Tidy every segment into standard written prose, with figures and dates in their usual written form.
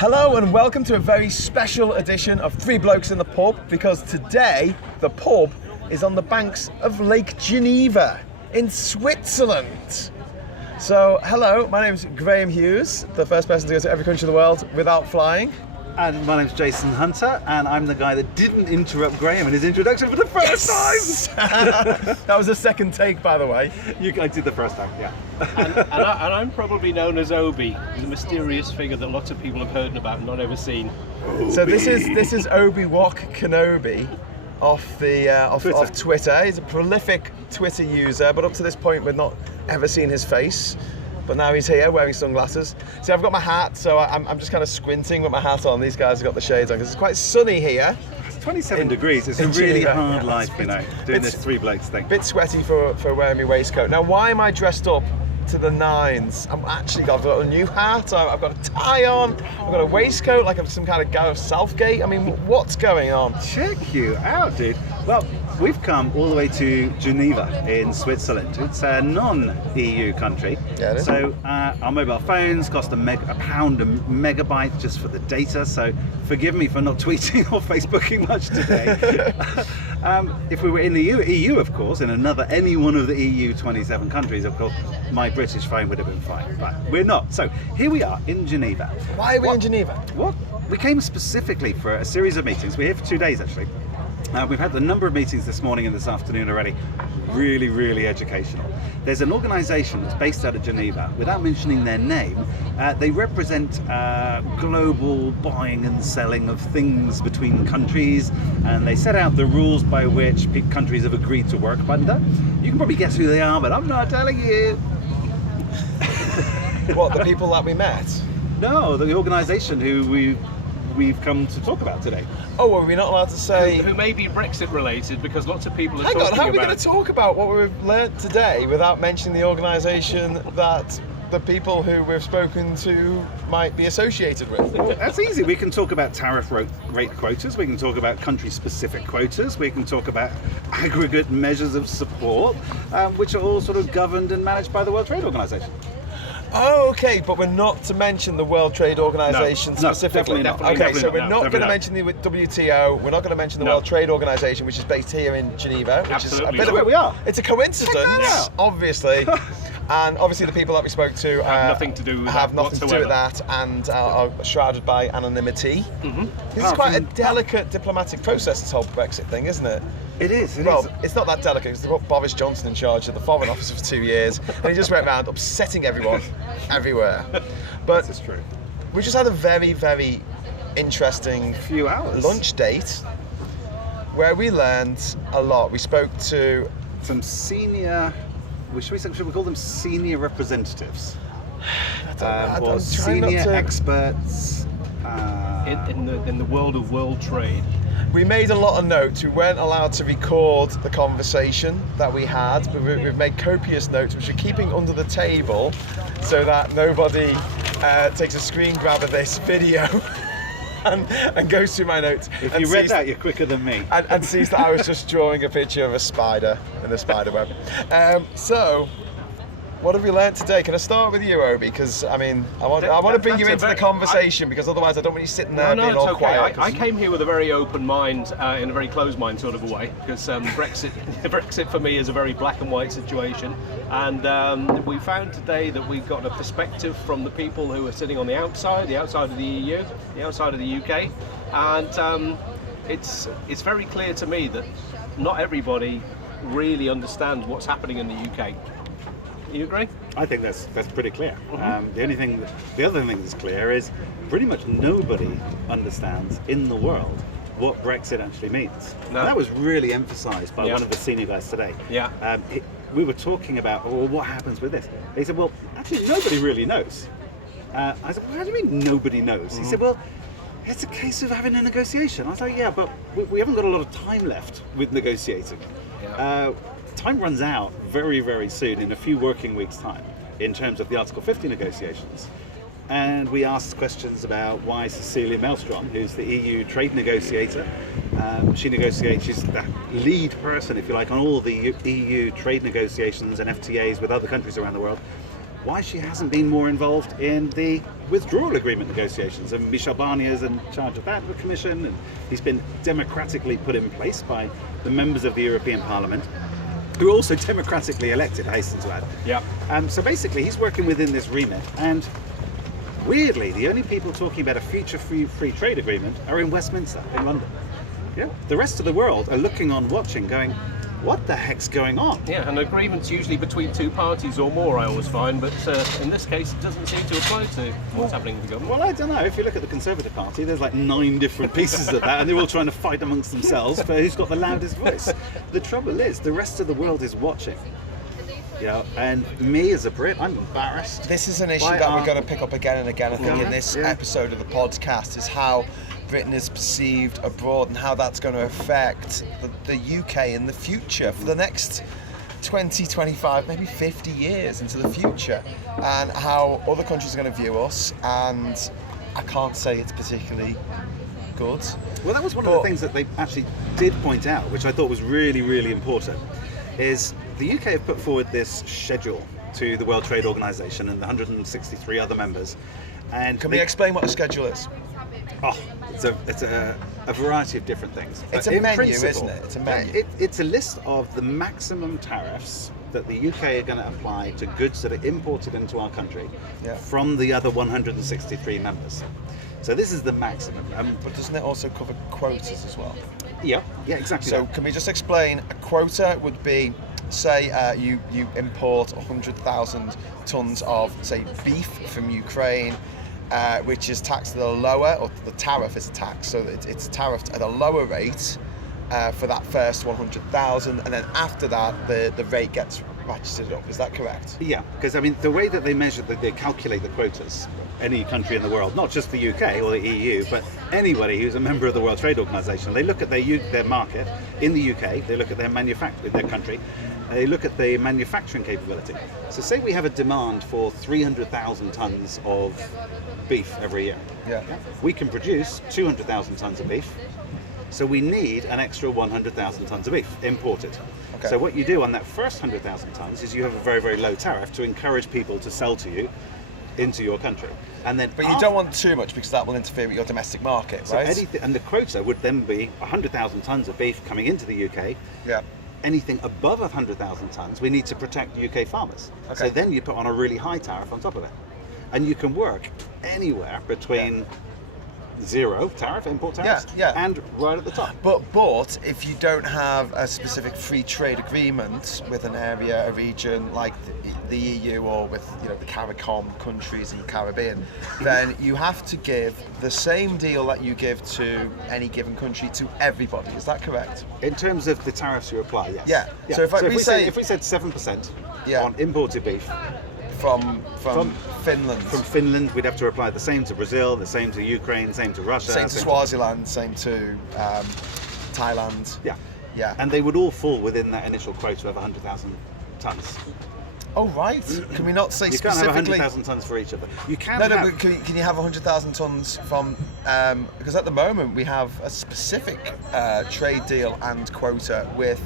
Hello and welcome to a very special edition of Three Blokes in the Pub, because today the pub is on the banks of Lake Geneva in Switzerland. So, hello, my name is Graham Hughes, the first person to go to every country in the world without flying. And my name's Jason Hunter, and I'm the guy that didn't interrupt Graham in his introduction for the first time! That was a second take, by the way. I did the first time, yeah. And I'm probably known as Obi, the mysterious figure that lots of people have heard about and not ever seen. So this is Obi-Wan Kenobi off Twitter. He's a prolific Twitter user, but up to this point we've not ever seen his face. But now he's here wearing sunglasses. See, I've got my hat, so I'm just kind of squinting with my hat on. These guys have got the shades on because it's quite sunny here. It's 27 degrees. It's a really hard life, you know, doing this Three Blokes thing. Bit sweaty for wearing my waistcoat. Now, why am I dressed up to the nines? I've got a new hat, I've got a tie on, I've got a waistcoat like I'm some kind of Gareth Southgate. I mean, what's going on? Check you out, dude. Well, we've come all the way to Geneva in Switzerland. It's a non-EU country. Yeah, it is. So our mobile phones cost £1 a megabyte just for the data. So forgive me for not tweeting or Facebooking much today. If we were in the EU, of course, in any one of the EU 27 countries, of course, my British phone would have been fine. But we're not. So here we are in Geneva. Why are we in Geneva? What? We came specifically for a series of meetings. We're here for 2 days, actually. We've had a number of meetings this morning and this afternoon already. Really, really educational. There's an organisation that's based out of Geneva. Without mentioning their name, they represent global buying and selling of things between countries, and they set out the rules by which countries have agreed to work under. You can probably guess who they are, but I'm not telling you. What, the people that we met? No, the organisation who we've come to talk about today. Oh, well, we're not allowed to say... Who may be Brexit related, because lots of people are Hang talking on, about... how are we going to talk about what we've learnt today without mentioning the organisation that the people who we've spoken to might be associated with? Well, that's easy. We can talk about tariff rate quotas, we can talk about country-specific quotas, we can talk about aggregate measures of support, which are all sort of governed and managed by the World Trade Organization. Oh, okay, but we're not to mention the World Trade Organization specifically. definitely Okay, not. so we're not going to not. mention the WTO. We're not going to mention the World Trade Organization, which is based here in Geneva, which Absolutely. is a bit of where we are. It's a coincidence, out. obviously, and obviously the people that we spoke to Have nothing to do with have that nothing to do with that, and are shrouded by anonymity. This is quite a delicate diplomatic process, this whole Brexit thing, isn't it? It is. Well, it's not that delicate because they put Boris Johnson in charge of the Foreign Office for 2 years, and he just went around upsetting everyone, everywhere. But This is true. we just had a very, very interesting Few hours. lunch date where we learned a lot. We spoke to Some senior, should we call them senior representatives? Or I'm trying senior not to- experts. in the world of world trade. We made a lot of notes. We weren't allowed to record the conversation that we had, but we've made copious notes, which we're keeping under the table so that nobody takes a screen grab of this video and goes through my notes. If and you read sees that, you're quicker than me. and sees that I was just drawing a picture of a spider in the spider web. So, what have we learnt today? Can I start with you, Obi? Because I mean, I want to bring you into the conversation because otherwise I don't want you sitting there being it's all okay. quiet. I came here with a very open mind, in a very closed mind sort of a way, because Brexit for me is a very black and white situation, and we found today that we've got a perspective from the people who are sitting on the outside of the EU, the outside of the UK, and it's very clear to me that not everybody really understands what's happening in the UK. You agree? I think that's pretty clear. The other thing that's clear is pretty much nobody understands in the world what Brexit actually means. No. And that was really emphasised by Yeah. one of the senior guys today. Yeah. We were talking about, well, what happens with this? He said, well, actually nobody really knows. I said, well, how do you mean nobody knows? He said, well, it's a case of having a negotiation. I was like, yeah, but we haven't got a lot of time left with negotiating. Yeah. Time runs out very, very soon, in a few working weeks' time, in terms of the Article 50 negotiations. And we asked questions about why Cecilia Malmström, who's the EU trade negotiator, she negotiates, she's the lead person, if you like, on all the EU trade negotiations and FTAs with other countries around the world. why she hasn't been more involved in the withdrawal agreement negotiations. And Michel Barnier is in charge of that, the Commission, and he's been democratically put in place by the members of the European Parliament, who are also democratically elected, I hasten to add. Yeah. So basically, he's working within this remit, and weirdly, the only people talking about a future free trade agreement are in Westminster, in London. Yeah. The rest of the world are looking on, watching, going, what the heck's going on? Yeah, and agreement's usually between two parties or more, I always find, but in this case it doesn't seem to apply to what's happening with the government. Well, I don't know. If you look at the Conservative Party, there's like 9 different pieces of that, and they're all trying to fight amongst themselves for who's got the loudest voice. The trouble is, the rest of the world is watching. Yeah, and me as a Brit, I'm embarrassed. This is an issue that we're going to pick up again and again, I think, in this episode of the podcast, is how Britain is perceived abroad and how that's going to affect the UK in the future for the next 20, 25, maybe 50 years into the future, and how other countries are going to view us, and I can't say it's particularly good. Well, that was one of the things that they actually did point out, which I thought was really, really important, is the UK have put forward this schedule to the World Trade Organization and the 163 other members. And can we explain what a schedule is? Oh, it's a variety of different things. It's a menu, isn't it? It's a menu. It's a list of the maximum tariffs that the UK are going to apply to goods that are imported into our country from the other 163 members. So this is the maximum. But doesn't it also cover quotas as well? Yeah, exactly. So can we just explain? A quota would be, say you import 100,000 tons of, say, beef from Ukraine, which is taxed at a lower, or the tariff is a tax, so it's tariffed at a lower rate for that first 100,000, and then after that the rate gets ratcheted up. Is that correct? Yeah, because I mean the way that they measure, they calculate the quotas, any country in the world, not just the UK or the EU, but anybody who's a member of the World Trade Organization, they look at their market in the UK, they look at their country, they look at the manufacturing capability. So say we have a demand for 300,000 tons of beef every year. Yeah. We can produce 200,000 tons of beef, so we need an extra 100,000 tons of beef imported. Okay. So what you do on that first 100,000 tons is you have a very, very low tariff to encourage people to sell to you into your country. And then but you don't want too much, because that will interfere with your domestic market, so right? And the quota would then be 100,000 tons of beef coming into the UK. Yeah. Anything above 100,000 tons, we need to protect UK farmers. Okay. So then you put on a really high tariff on top of it. And you can work anywhere between zero tariff, import tariffs, and right at the top. But if you don't have a specific free trade agreement with an area, a region like the EU, or with the CARICOM countries in the Caribbean, then you have to give the same deal that you give to any given country to everybody. Is that correct? In terms of the tariffs you apply, yes. Yeah. So if we said 7% on imported beef from Finland. From Finland, we'd have to apply the same to Brazil, the same to Ukraine, same to Russia, same to Swaziland, same to Thailand. Yeah. And they would all fall within that initial quota of 100,000 tons. Oh right. Can we not say you specifically? You can't have 100,000 tons for each of them. You can. But can you have 100,000 tons from? Because at the moment we have a specific trade deal and quota with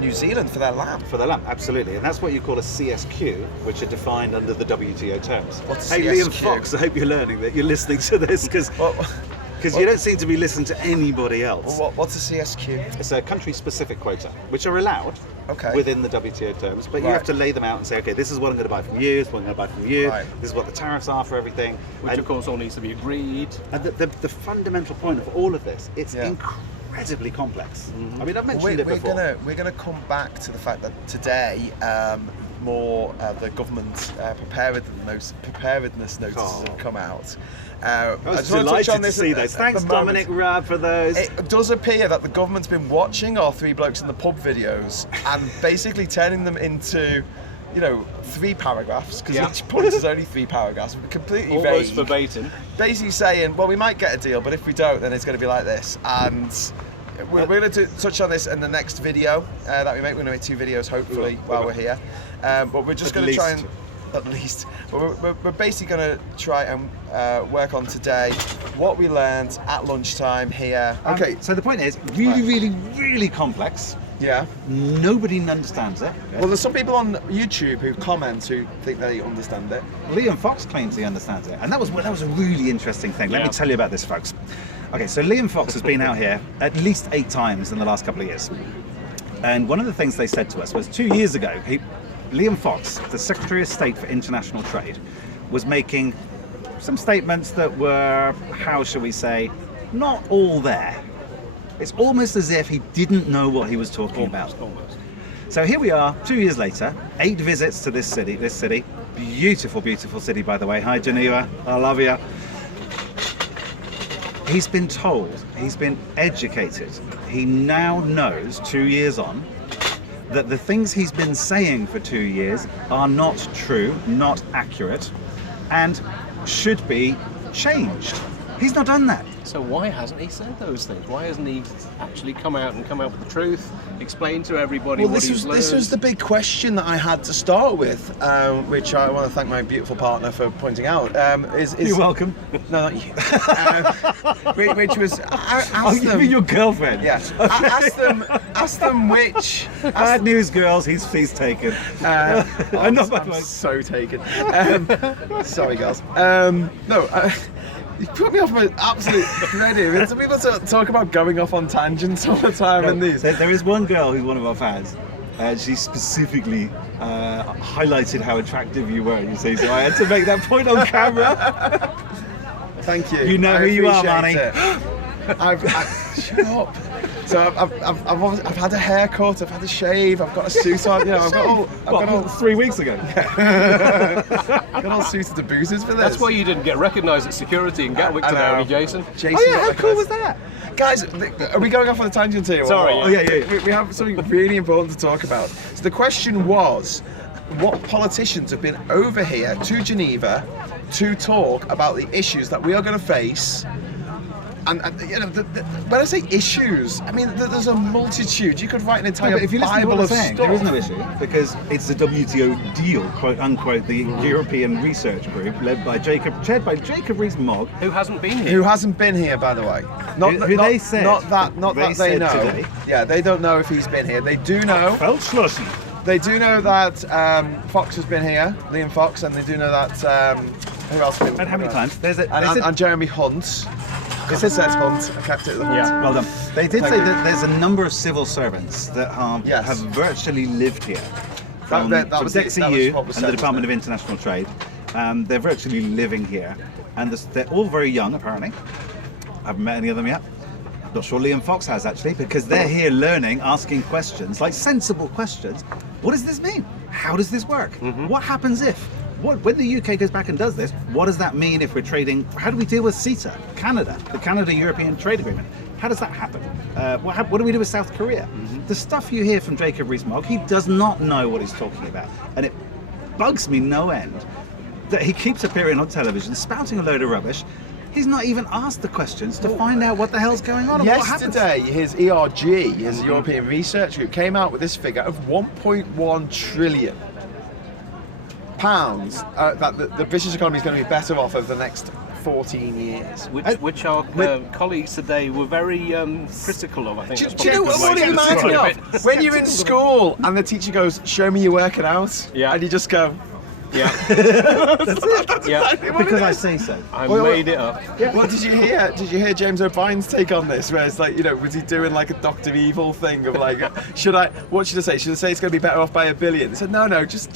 New Zealand for their lamb. For their lamb, absolutely, and that's what you call a CSQ, which are defined under the WTO terms. What's hey, CSQ? Liam Fox, I hope you're learning that you're listening to this, because you don't seem to be listening to anybody else. What's a CSQ? It's a country-specific quota, which are allowed within the WTO terms, but you have to lay them out and say, okay, this is what I'm going to buy from you, this is what I'm going to buy from you, this is what the tariffs are for everything. Which of course all needs to be agreed. And the fundamental point of all of this, it's incredibly complex. Mm-hmm. I mean, I've mentioned it before. We're going to come back to the fact that today the government preparedness notices have come out. I was delighted to see those. Thanks, Dominic Raab, for those. It does appear that the government's been watching our Three Blokes in the Pub videos and basically turning them into 3 paragraphs, because each point is only 3 paragraphs, completely almost vague. Verbatim. Basically saying, well, we might get a deal, but if we don't, then it's going to be like this. And we're going to touch on this in the next video that we make. We're going to make 2 videos, hopefully, while we're here. But we're just going to try and, at least, but we're basically going to try and work on today what we learned at lunchtime here. Okay, so the point is really, really, really complex. Yeah. Nobody understands it. Well, there's some people on YouTube who comment who think they understand it. Liam Fox claims he understands it, and that was a really interesting thing. Let Yeah. me tell you about this, folks. Okay, so Liam Fox has been out here at least 8 times in the last couple of years. And one of the things they said to us was 2 years ago, Liam Fox, the Secretary of State for International Trade, was making some statements that were, how shall we say, not all there. It's almost as if he didn't know what he was talking about. Almost. So here we are, 2 years later, 8 visits to this city. Beautiful, beautiful city, by the way. Hi, Geneva, I love you. He's been told, he's been educated. He now knows, 2 years on, that the things he's been saying for 2 years are not true, not accurate, and should be changed. He's not done that. So why hasn't he said those things? Why hasn't he actually come out with the truth, explain to everybody Well, what this he's learned? was the big question that I had to start with, which I want to thank my beautiful partner for pointing out. You're welcome. No, not you. Which was, I I'll asked give them. you your girlfriend. Yeah, I asked them which. Bad news, girls. He's taken. I'm not I'm so taken. Sorry, girls. You put me off my absolute credit. Some people talk about going off on tangents all the time in these. There is one girl who's one of our fans. She specifically highlighted how attractive you were, you see, so I had to make that point on camera. Thank you. You know I who you are, appreciate Manny. Shut up. So I've had a haircut, I've had a shave, I've got a suit on. I've got all 3 weeks ago. got all suited to boozers for this. That's why you didn't get recognised at security in Gatwick I today, know. were you, Jason? Jason, Oh yeah, how cool was that? Guys, are we going off on a tangent here? or Sorry, what? yeah. We have something really important to talk about. So the question was, what politicians have been over here to Geneva to talk about the issues that we are going to face? And when I say issues, I mean there's a multitude. You could write an entire But if you listen to Bible what of I'm saying, stuff. there is no issue because it's the WTO deal, quote unquote, the European Research Group chaired by Jacob Rees-Mogg. Who hasn't been here? Who hasn't been here, by the way? Not Who they said. Not that They they said know. today. Yeah, they don't know if he's been here. They do know. Feldschlossen. They do know that Fox has been here, Liam Fox, and they do know that who else? Has been And how many times? And Jeremy Hunt. It says Hunt. I kept it at the Hunt. Yeah. Well done. They did Thank say you. that there's a number of civil servants that Yes. have virtually lived here. From that was the- that was DexEU what was and said, the Department of wasn't International Trade. They're virtually living here. And they're all very young, apparently. I haven't met any of them yet. Not sure Liam Fox has, actually, because they're here learning, asking questions, like sensible questions. What does this mean? How does this work? What happens if? When the UK goes back and does this, what does that mean if we're trading? How do we deal with CETA, Canada, the Canada-European Trade Agreement? How does that happen? What do we do with South Korea? The stuff you hear from Jacob Rees-Mogg, he does not know what he's talking about. And it bugs me no end that he keeps appearing on television, spouting a load of rubbish. He's not even asked the questions to find out what the hell's going on and what happens. Yesterday, his ERG, his European Research Group, came out with this figure of 1.1 trillion pounds that the British economy is going to be better off over the next 14 years. Which our colleagues today were very critical of, I think. Do you know what it reminds me of? When you're in school and the teacher goes, "Show me you working out," and you just go, Yeah. Yeah. Because I say so. I Well, made it up. Well, did you hear James O'Brien's take on this? Where it's like, was he doing like a Dr. Evil thing of like, what should I say? Should I say it's going to be better off by $1 billion? He said, no, just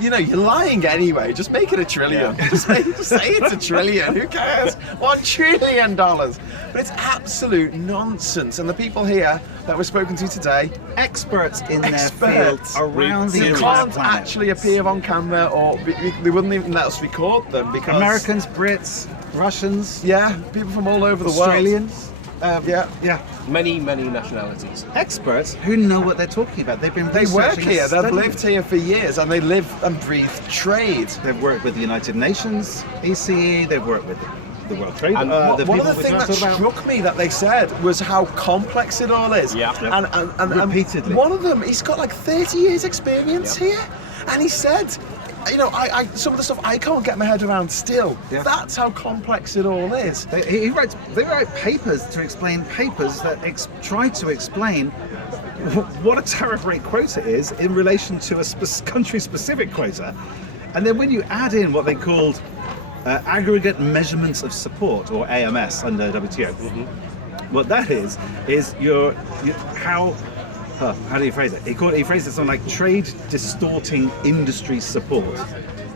you're lying anyway. Just make it $1 trillion. Yeah. Just say it's $1 trillion. Who cares? $1 trillion. But it's absolute nonsense. And the people here that we're spoken to today, Experts in their field Experts. around the they entire can't planet. actually appear on camera, or they wouldn't even let us record them because Americans, Brits, Russians, yeah, people from all over the world. Australians. Yeah. Many nationalities. Experts who know what they're talking about. They've been They work researching here, and they've studying lived it. here for years, and they live and breathe trade. They've worked with the United Nations, ECE, they've worked with the World Trade. And One of the people things we're that talking about. struck me that they said was how complex it all is. Yeah. And Repeatedly. one of them, he's got like 30 years experience here, and he said, I some of the stuff I can't get my head around still. Yeah. That's how complex it all is. They write papers to explain papers that try to explain what a tariff rate quota is in relation to a country-specific quota. And then when you add in what they called aggregate measurements of support, or AMS under WTO, what that is how do you phrase it? He phrased it something like trade distorting industry support.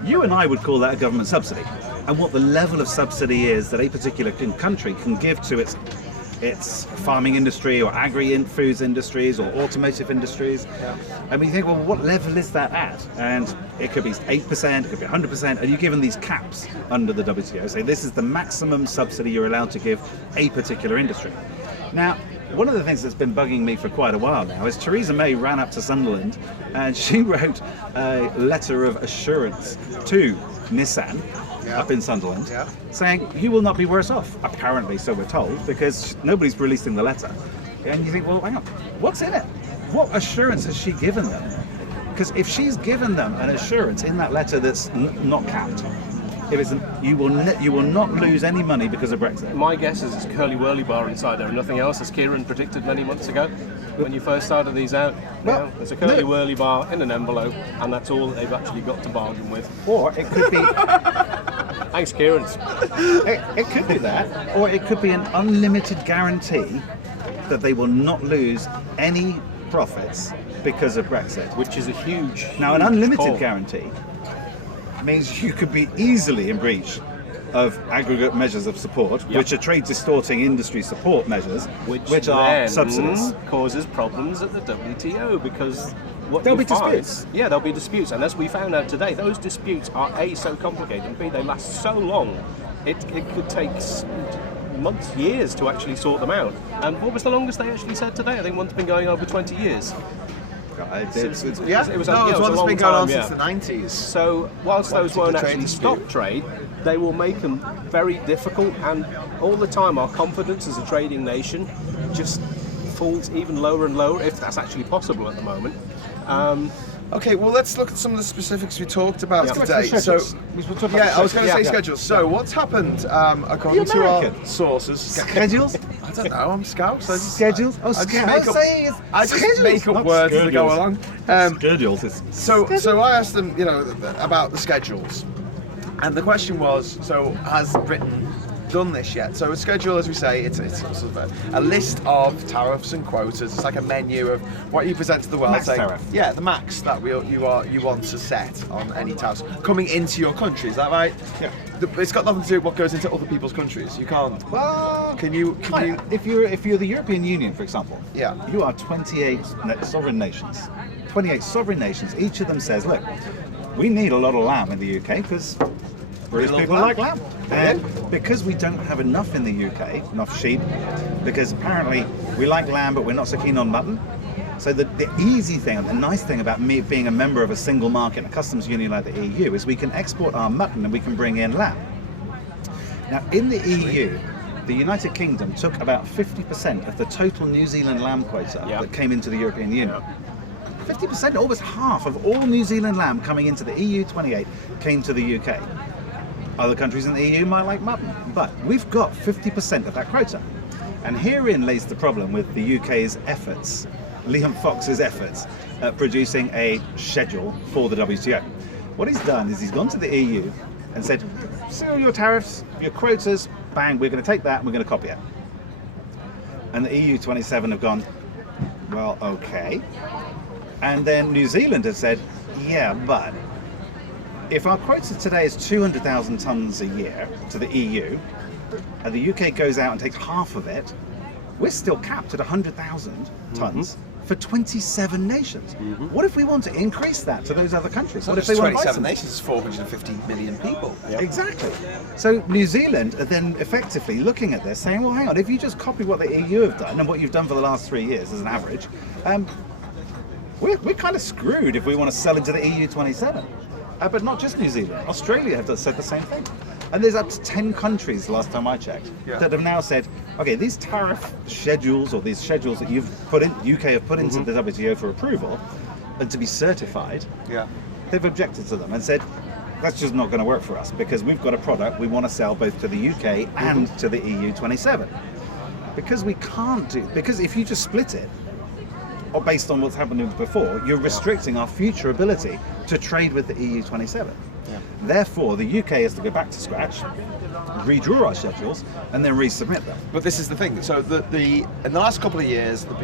You and I would call that a government subsidy, and what the level of subsidy is that a particular country can give to its farming industry or agri-foods industries or automotive industries. And we think, well, what level is that at? And it could be 8%, it could be 100%, and you're given these caps under the WTO. Say this is the maximum subsidy you're allowed to give a particular industry. Now, one of the things that's been bugging me for quite a while now is Theresa May ran up to Sunderland and she wrote a letter of assurance to Nissan up in Sunderland, saying you will not be worse off, apparently, so we're told, because nobody's releasing the letter. And you think, well, hang on, what's in it? What assurance has she given them? Because if she's given them an assurance in that letter that's not capped, if it's you will not lose any money because of Brexit. My guess is it's a curly-whirly bar inside there and nothing else, as Kieran predicted many months ago when you first started these out. Well, there's a curly-whirly bar in an envelope, and that's all that they've actually got to bargain with. Or it could be... Thanks, Kieran. It could be that, or it could be an unlimited guarantee that they will not lose any profits because of Brexit. Which is a huge Now, an unlimited call. Guarantee means you could be easily in breach of aggregate measures of support, which are trade distorting industry support measures, which are subsidies. Causes problems at the WTO, because there'll be disputes. Yeah, there'll be disputes, and as we found out today, those disputes are A, so complicated, and B, they last so long, it could take months, years to actually sort them out. And what was the longest they actually said today? I think one's been going over 20 years. It was one that's been going on since the 90s. So whilst those won't actually dispute. stop trade, they will make them very difficult, and all the time our confidence as a trading nation just falls even lower and lower, if that's actually possible at the moment. Okay, well, let's look at some of the specifics we talked about today. I was going to say schedules. So what's happened, according to our sources? Schedules? I don't know, I'm Scouse. Schedules? Oh, I just make up words as I go along. Schedules. So I asked them, about the schedules. And the question was, so has Britain done this yet? So a schedule, as we say, it's sort of a list of tariffs and quotas. It's like a menu of what you present to the world. Max tariff. Yeah, the max that you want to set on any tariffs coming into your country. Is that right? Yeah. It's got nothing to do with what goes into other people's countries. You can't. Well, can you? If you're the European Union, for example, you are 28 sovereign nations. 28 sovereign nations. Each of them says, look, we need a lot of lamb in the UK because British people like lamb. And because we don't have enough in the UK, enough sheep, because apparently we like lamb but we're not so keen on mutton. So the easy thing, the nice thing about me being a member of a single market, a customs union like the EU, is we can export our mutton and we can bring in lamb. Now in the EU, the United Kingdom took about 50% of the total New Zealand lamb quota that came into the European Union. 50%, almost half of all New Zealand lamb coming into the EU 28 came to the UK. Other countries in the EU might like mutton, but we've got 50% of that quota. And herein lays the problem with the UK's efforts, Liam Fox's efforts at producing a schedule for the WTO. What he's done is he's gone to the EU and said, see all your tariffs, your quotas, bang, we're going to take that and we're going to copy it. And the EU 27 have gone, well, okay. And then New Zealand has said, yeah, but if our quota today is 200,000 tonnes a year to the EU, and the UK goes out and takes half of it, we're still capped at 100,000 tonnes for 27 nations. What if we want to increase that to those other countries? What if they want 27 nations is 450 million people. Exactly. So New Zealand are then effectively looking at this, saying, well, hang on, if you just copy what the EU have done and what you've done for the last 3 years as an average, we're kind of screwed if we want to sell into the EU 27. But not just New Zealand. Australia have said the same thing. And there's up to 10 countries, last time I checked, that have now said, okay, these tariff schedules, or these schedules that you've put in, UK have put into the WTO for approval and to be certified, they've objected to them and said, that's just not going to work for us because we've got a product we want to sell both to the UK and to the EU 27. Because we can't do, because if you just split it, based on what's happening before, you're restricting our future ability to trade with the EU 27. Yeah. Therefore, the UK has to go back to scratch, redraw our schedules, and then resubmit them. But this is the thing. So in the last couple of years, the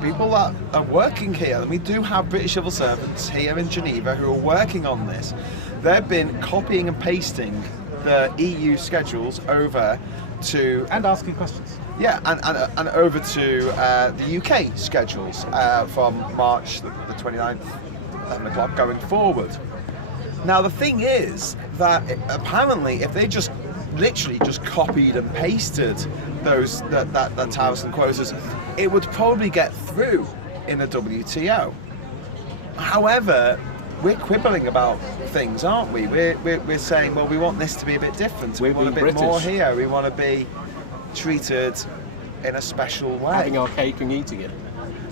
people that are working here, and we do have British civil servants here in Geneva who are working on this, they've been copying and pasting the EU schedules over to... And asking questions. Yeah, and over to the UK schedules from March the 29th, 11 o'clock going forward. Now the thing is that apparently if they just literally just copied and pasted those that tariffs and quotas, it would probably get through in the WTO. However, we're quibbling about things, aren't we? We're saying, well, we want this to be a bit different. We want a bit British. more here. We want to be treated in a special way. Having our cake and eating it.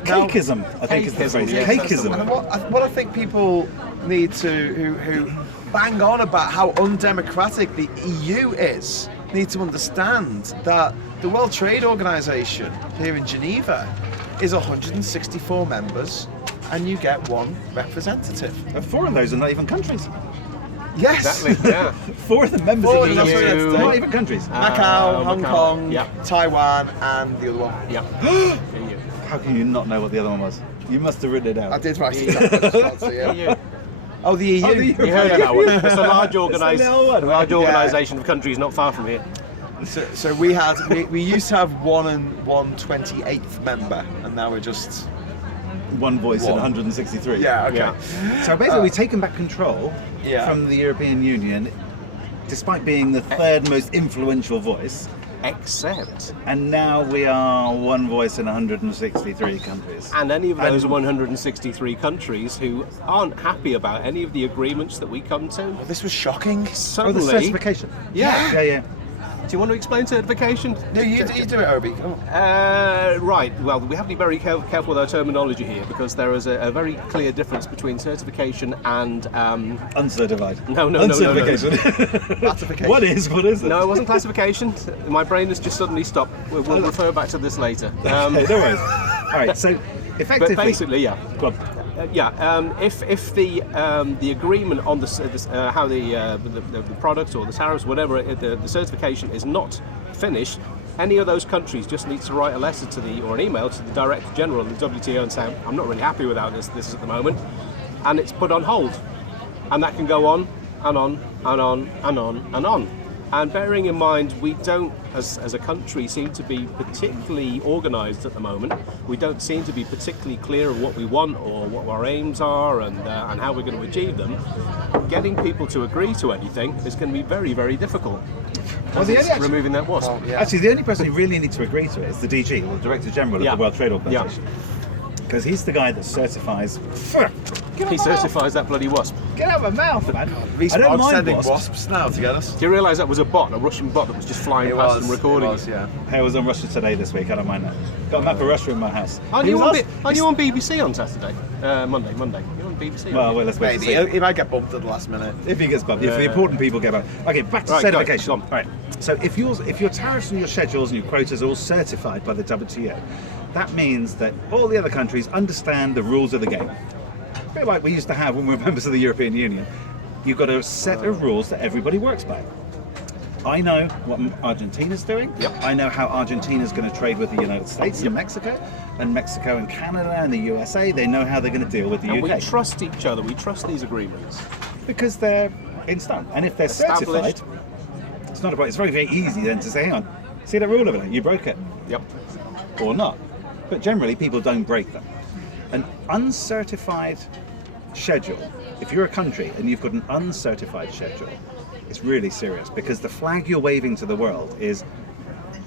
Cakeism, I think is the phrase. yes, Cakeism. And what I think people need to, who bang on about how undemocratic the EU is, need to understand that the World Trade Organization here in Geneva is 164 members, and you get one representative. But 4 of those are not even countries. Yes. Exactly, yeah. 4 of the members Four of the of them EU, are not even countries. Macau, Hong Macau, Kong, yeah. Taiwan, and the other one. Yeah. How can you not know what the other one was? You must have written it out. I did write it down. I just can't see it. EU. Oh, the EU. Oh, the EU. You heard of that one? It's a large little one. organisation of countries not far from here. So we used to have 1 and 1/28th member, and now we're just One voice in One. 163. yeah okay. Yeah. So basically, we've taken back control Yeah. from the European Union, despite being the 3rd most influential voice, Except, and now we are one voice in 163 countries. and any of those 163 countries who aren't happy about any of the agreements that we come to, Well, this was shocking. Oh, the suddenly... certification. Yeah. Yeah. Do you want to explain certification? No, you do it, Obi. Come on. Right, well, we have to be very careful with our terminology here because there is a very clear difference between certification and... Uncertified. No. Uncertification. Ratification. What is it? No, it wasn't classification. My brain has just suddenly stopped. We'll refer back to this later. Okay, no worries. All right, so effectively... But basically, yeah. Go on. If the agreement on how the product or the tariffs, whatever, the certification is not finished, any of those countries just needs to write a letter or an email to the Director General of the WTO and say, I'm not really happy with how this is at the moment, and it's put on hold, and that can go on and on and on and on and on. And bearing in mind, we don't, as a country, seem to be particularly organised at the moment. We don't seem to be particularly clear of what we want or what our aims are and how we're going to achieve them. Getting people to agree to anything is going to be very, very difficult. Well, Removing that wasp. Oh, yeah. Actually, the only person who really needs to agree to it is the DG, or the Director General of the World Trade Organization. Because he's the guy that certifies... He certifies that bloody wasp. Get out of my mouth, man. I don't mind sending wasps. wasps now to get us. Do you realise that was a Russian bot that was just flying past and recording? It was, yeah. I was on Russia Today this week, I don't mind that. Got a map of Russia in my house. Aren't you on BBC on Saturday? Monday. You're on BBC. Well, let's wait and Maybe. see. He might get bumped at the last minute. If he gets bumped, if the important people get bumped. Okay, back to Right, certification. go on. All right. So if your tariffs and your schedules and your quotas are all certified by the WTO, that means that all the other countries understand the rules of the game. A bit like we used to have when we were members of the European Union. You've got a set of rules that everybody works by. I know what Argentina's doing. Yep. I know how Argentina's going to trade with the United States and Mexico and Canada and the USA. They know how they're going to deal with the And UK. we trust each other. We trust these agreements. Because they're in stone. And if they're certified, it's not about. It's very, very easy then to say, hang on, see that rule over there? You broke it. Yep. Or not. But generally, people don't break them. An uncertified schedule, if you're a country and you've got an uncertified schedule, it's really serious because the flag you're waving to the world is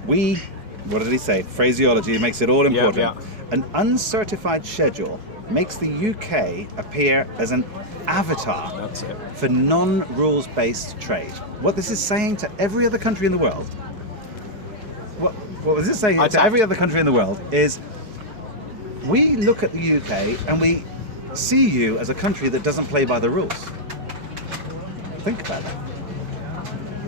what did he say? Phraseology makes it all important. Yeah. An uncertified schedule makes the UK appear as an avatar That's it. for non-rules-based trade. What this is saying to every other country in the world, what was this saying to every other country in the world is, we look at the UK and we see you as a country that doesn't play by the rules. Think about that.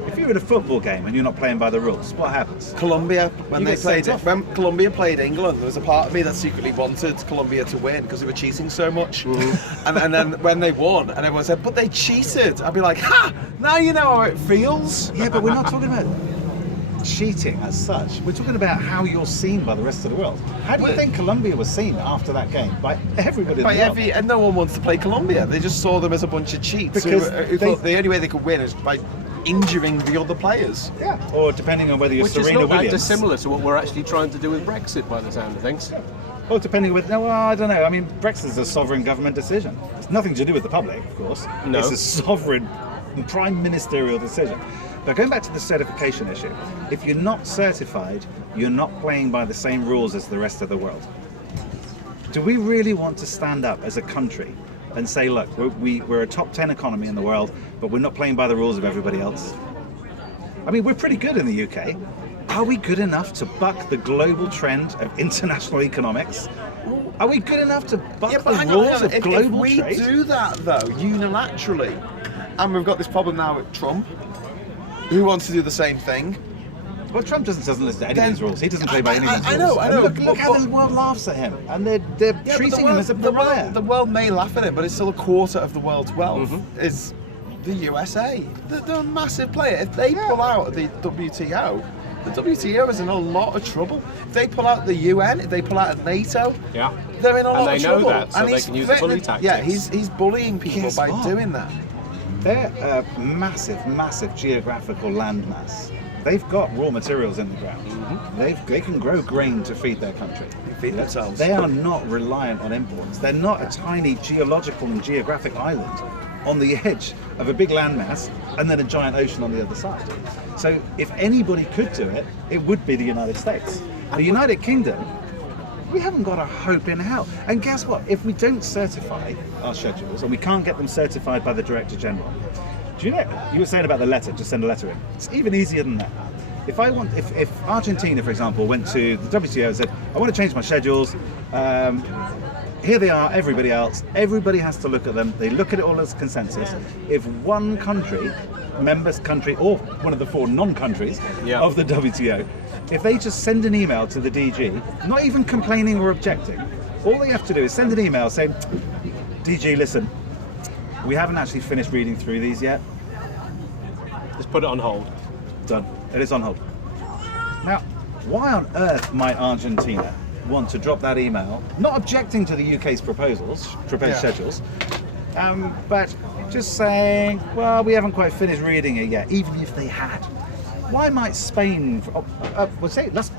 If you're at a football game and you're not playing by the rules, what happens? Colombia, when You they get played sent off. when Colombia played England, there was a part of me that secretly wanted Colombia to win because they were cheating so much. And then when they won, and everyone said, "But they cheated," I'd be like, "Ha! Now you know how it feels." Yeah, but we're not talking about cheating as such. We're talking about how you're seen by the rest of the world. How do you think Colombia was seen after that game by everybody in the world? And no one wants to play Colombia. They just saw them as a bunch of cheats Because who thought the only way they could win is by injuring the other players. Yeah, or depending on whether you're Which is Serena not that Williams. dissimilar to what we're actually trying to do with Brexit, by the sound of things. Well, depending on no, well, I don't know. I mean, Brexit is a sovereign government decision. It's nothing to do with the public, of course. No. It's a sovereign prime ministerial decision. But going back to the certification issue, if you're not certified, you're not playing by the same rules as the rest of the world. Do we really want to stand up as a country and say, look, we're a top 10 economy in the world, but we're not playing by the rules of everybody else? I mean, we're pretty good in the UK. Are we good enough to buck the global trend of international economics? Are we good enough to buck the rules of global if we trade? do that, though, unilaterally, and we've got this problem now with Trump, who wants to do the same thing. Well, Trump doesn't listen to anybody's rules. He doesn't play by anybody's I rules. know. And look how the world laughs at him, and they're treating him as a pariah. The world may laugh at him, but it's still a quarter of the world's wealth is the USA. They're a massive player. If they pull out of the WTO, the WTO is in a lot of trouble. If they pull out the UN, if they pull out of NATO, they're in a lot of trouble. And they know that, so they can use the bully tactics. Yeah, he's bullying people by doing that. They're a massive, massive geographical landmass. They've got raw materials in the ground. They can grow grain to feed their country. They feed themselves. They are not reliant on imports. They're not a tiny geological and geographic island on the edge of a big landmass and then a giant ocean on the other side. So if anybody could do it, it would be the United States. The United Kingdom, we haven't got a hope in hell. And guess what? If we don't certify our schedules and we can't get them certified by the Director General, do you know, you were saying about the letter, just send a letter in. It's even easier than that. If Argentina, for example, went to the WTO and said, I want to change my schedules, here they are, everybody else, everybody has to look at them, they look at it all as consensus. If one country, member country, or one of the 4 non-countries of the WTO, if they just send an email to the DG, not even complaining or objecting, all they have to do is send an email saying, DG, listen, we haven't actually finished reading through these yet. Just put it on hold. Done. It is on hold. Now, why on earth might Argentina want to drop that email, not objecting to the UK's proposed schedules, but just saying, well, we haven't quite finished reading it yet, even if they had. Why might Spain, we'll say, Las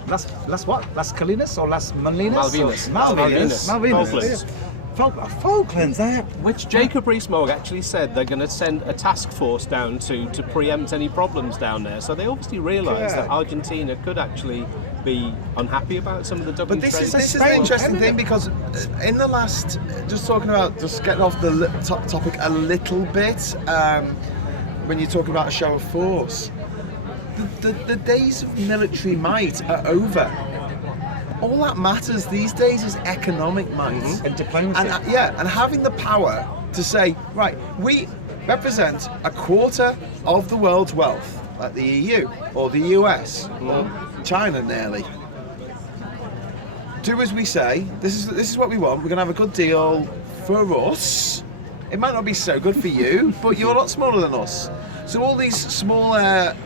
what? Las Colinas or Las Malvinas? Malvinas. Falklands there. Which Jacob Rees-Mogg actually said they're going to send a task force down to preempt any problems down there. So they obviously realise that Argentina could actually be unhappy about some of the Dublin But this trade. is an interesting thing, because in the last, just talking about, just getting off the topic a little bit, when you talk about a show of force, the days of military might are over. All that matters these days is economic might and diplomacy. And having the power to say, right, we represent a quarter of the world's wealth, like the EU or the US or China nearly. Do as we say. This is what we want. We're gonna have a good deal for us. It might not be so good for you, but you're a lot smaller than us. So all these smaller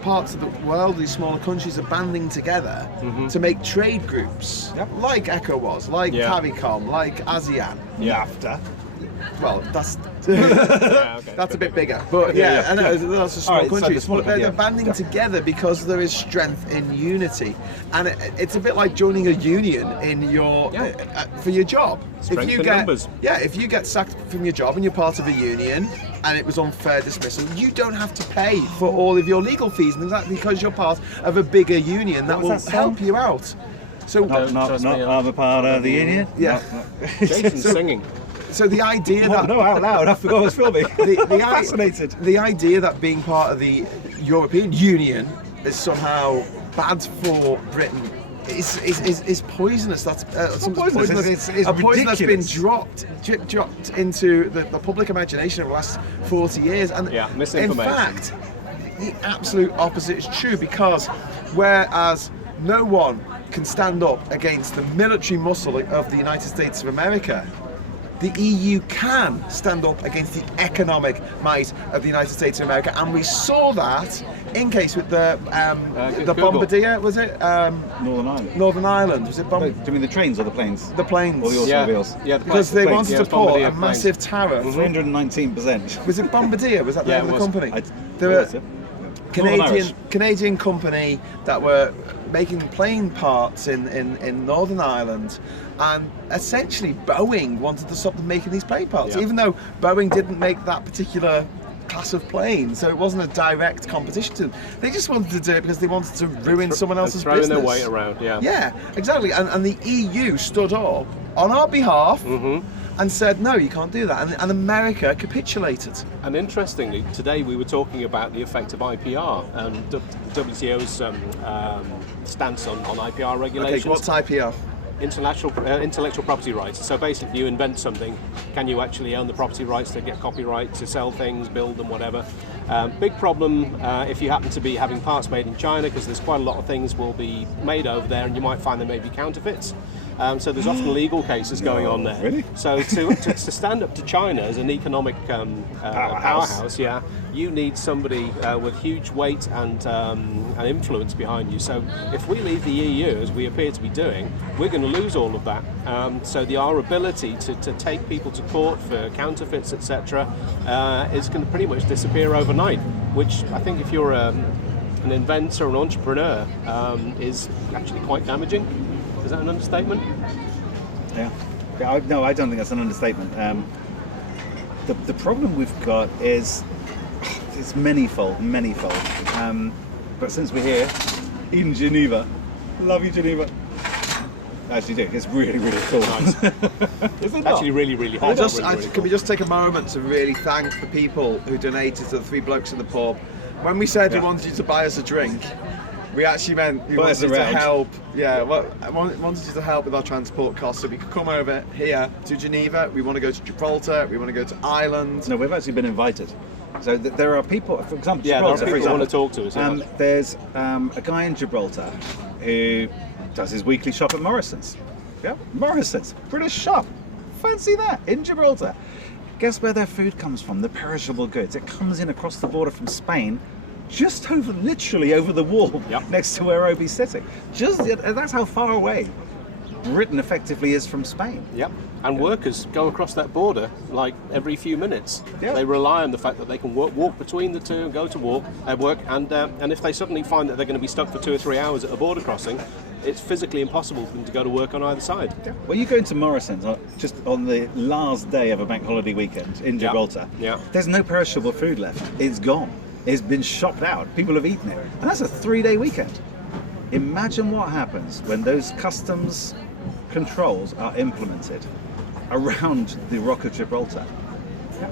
parts of the world, these smaller countries are banding together to make trade groups, like ECOWAS, like CARICOM, like ASEAN. NAFTA. Well, that's that's a bit bigger, but I know that's a small country. But they're banding together because there is strength in unity, and it's a bit like joining a union in your for your job. Strength in numbers. If you get sacked from your job and you're part of a union and it was unfair dismissal, you don't have to pay for all of your legal fees and things like that, because you're part of a bigger union that will help you out. So Not I'm a part of the union. Yeah. Jason's singing. So the idea that out loud, I forgot I was filming. Fascinated. The idea that being part of the European Union is somehow bad for Britain is poisonous. That's poisonous. It's a poison that's been ridiculous. dropped into the public imagination over the last 40 years. And misinformation. in fact, the absolute opposite is true, because whereas no one can stand up against the military muscle of the United States of America, the EU can stand up against the economic might of the United States of America, and we saw that in case with the Bombardier, was it? Northern Ireland. Northern Ireland, was it? Do you mean the trains or the planes? The planes. Or the automobiles? Yeah, because they planes, wanted to put Bombardier a massive tariff. 319%. Was it Bombardier? Was that the name of the company? They What were was it? Canadian company that were making plane parts in Northern Ireland, and essentially Boeing wanted to stop them making these plane parts, even though Boeing didn't make that particular class of plane, so it wasn't a direct competition to them. They just wanted to do it because they wanted to ruin someone else's business. Throwing their weight around, Yeah, exactly. And the EU stood up on our behalf and said, no, you can't do that. And America capitulated. And interestingly, today we were talking about the effect of IPR and WTO's stance on IPR regulations. Okay, what's IPR? Intellectual property rights. So basically, you invent something, can you actually own the property rights to get copyright, to sell things, build them, whatever? Big problem if you happen to be having parts made in China, because there's quite a lot of things will be made over there, and you might find they may be counterfeits. So there's often legal cases going on there. Really? So to stand up to China as an economic powerhouse, you need somebody with huge weight and influence behind you. So if we leave the EU, as we appear to be doing, we're going to lose all of that. So our ability to take people to court for counterfeits, etc., is going to pretty much disappear overnight, which I think if you're an inventor or an entrepreneur is actually quite damaging. Is that an understatement? Yeah. No, I don't think that's an understatement. The problem we've got is it's manyfold. But since we're here in Geneva, love you, Geneva. I actually do. It's really, really cool. Nice. Is it Actually, really, really hot. Can we just take a moment to really thank the people who donated to the Three Blokes in the Pub? When we said we wanted you to buy us a drink, we actually meant we wanted you to help. Yeah, well, I wanted you to help with our transport costs, so we could come over here to Geneva. We want to go to Gibraltar. We want to go to Ireland. No, we've actually been invited. So there are people, for example, Gibraltar. Gibraltar, People want to talk to us. There's a guy in Gibraltar who does his weekly shop at Morrison's. Yeah, Morrison's, British shop. Fancy that, in Gibraltar. Guess where their food comes from? The perishable goods. It comes in across the border from Spain, just literally over the wall next to where Obi's sitting. That's how far away Britain effectively is from Spain. Yep. And workers go across that border like every few minutes. Yeah. They rely on the fact that they can walk between the two and go to work, and if they suddenly find that they're going to be stuck for 2 or 3 hours at a border crossing, it's physically impossible for them to go to work on either side. Yeah. Well, you go into Morrison's just on the last day of a bank holiday weekend in Gibraltar. Yeah. There's no perishable food left. It's gone. It's been shopped out. People have eaten it. And that's a 3-day weekend. Imagine what happens when those customs controls are implemented around the Rock of Gibraltar.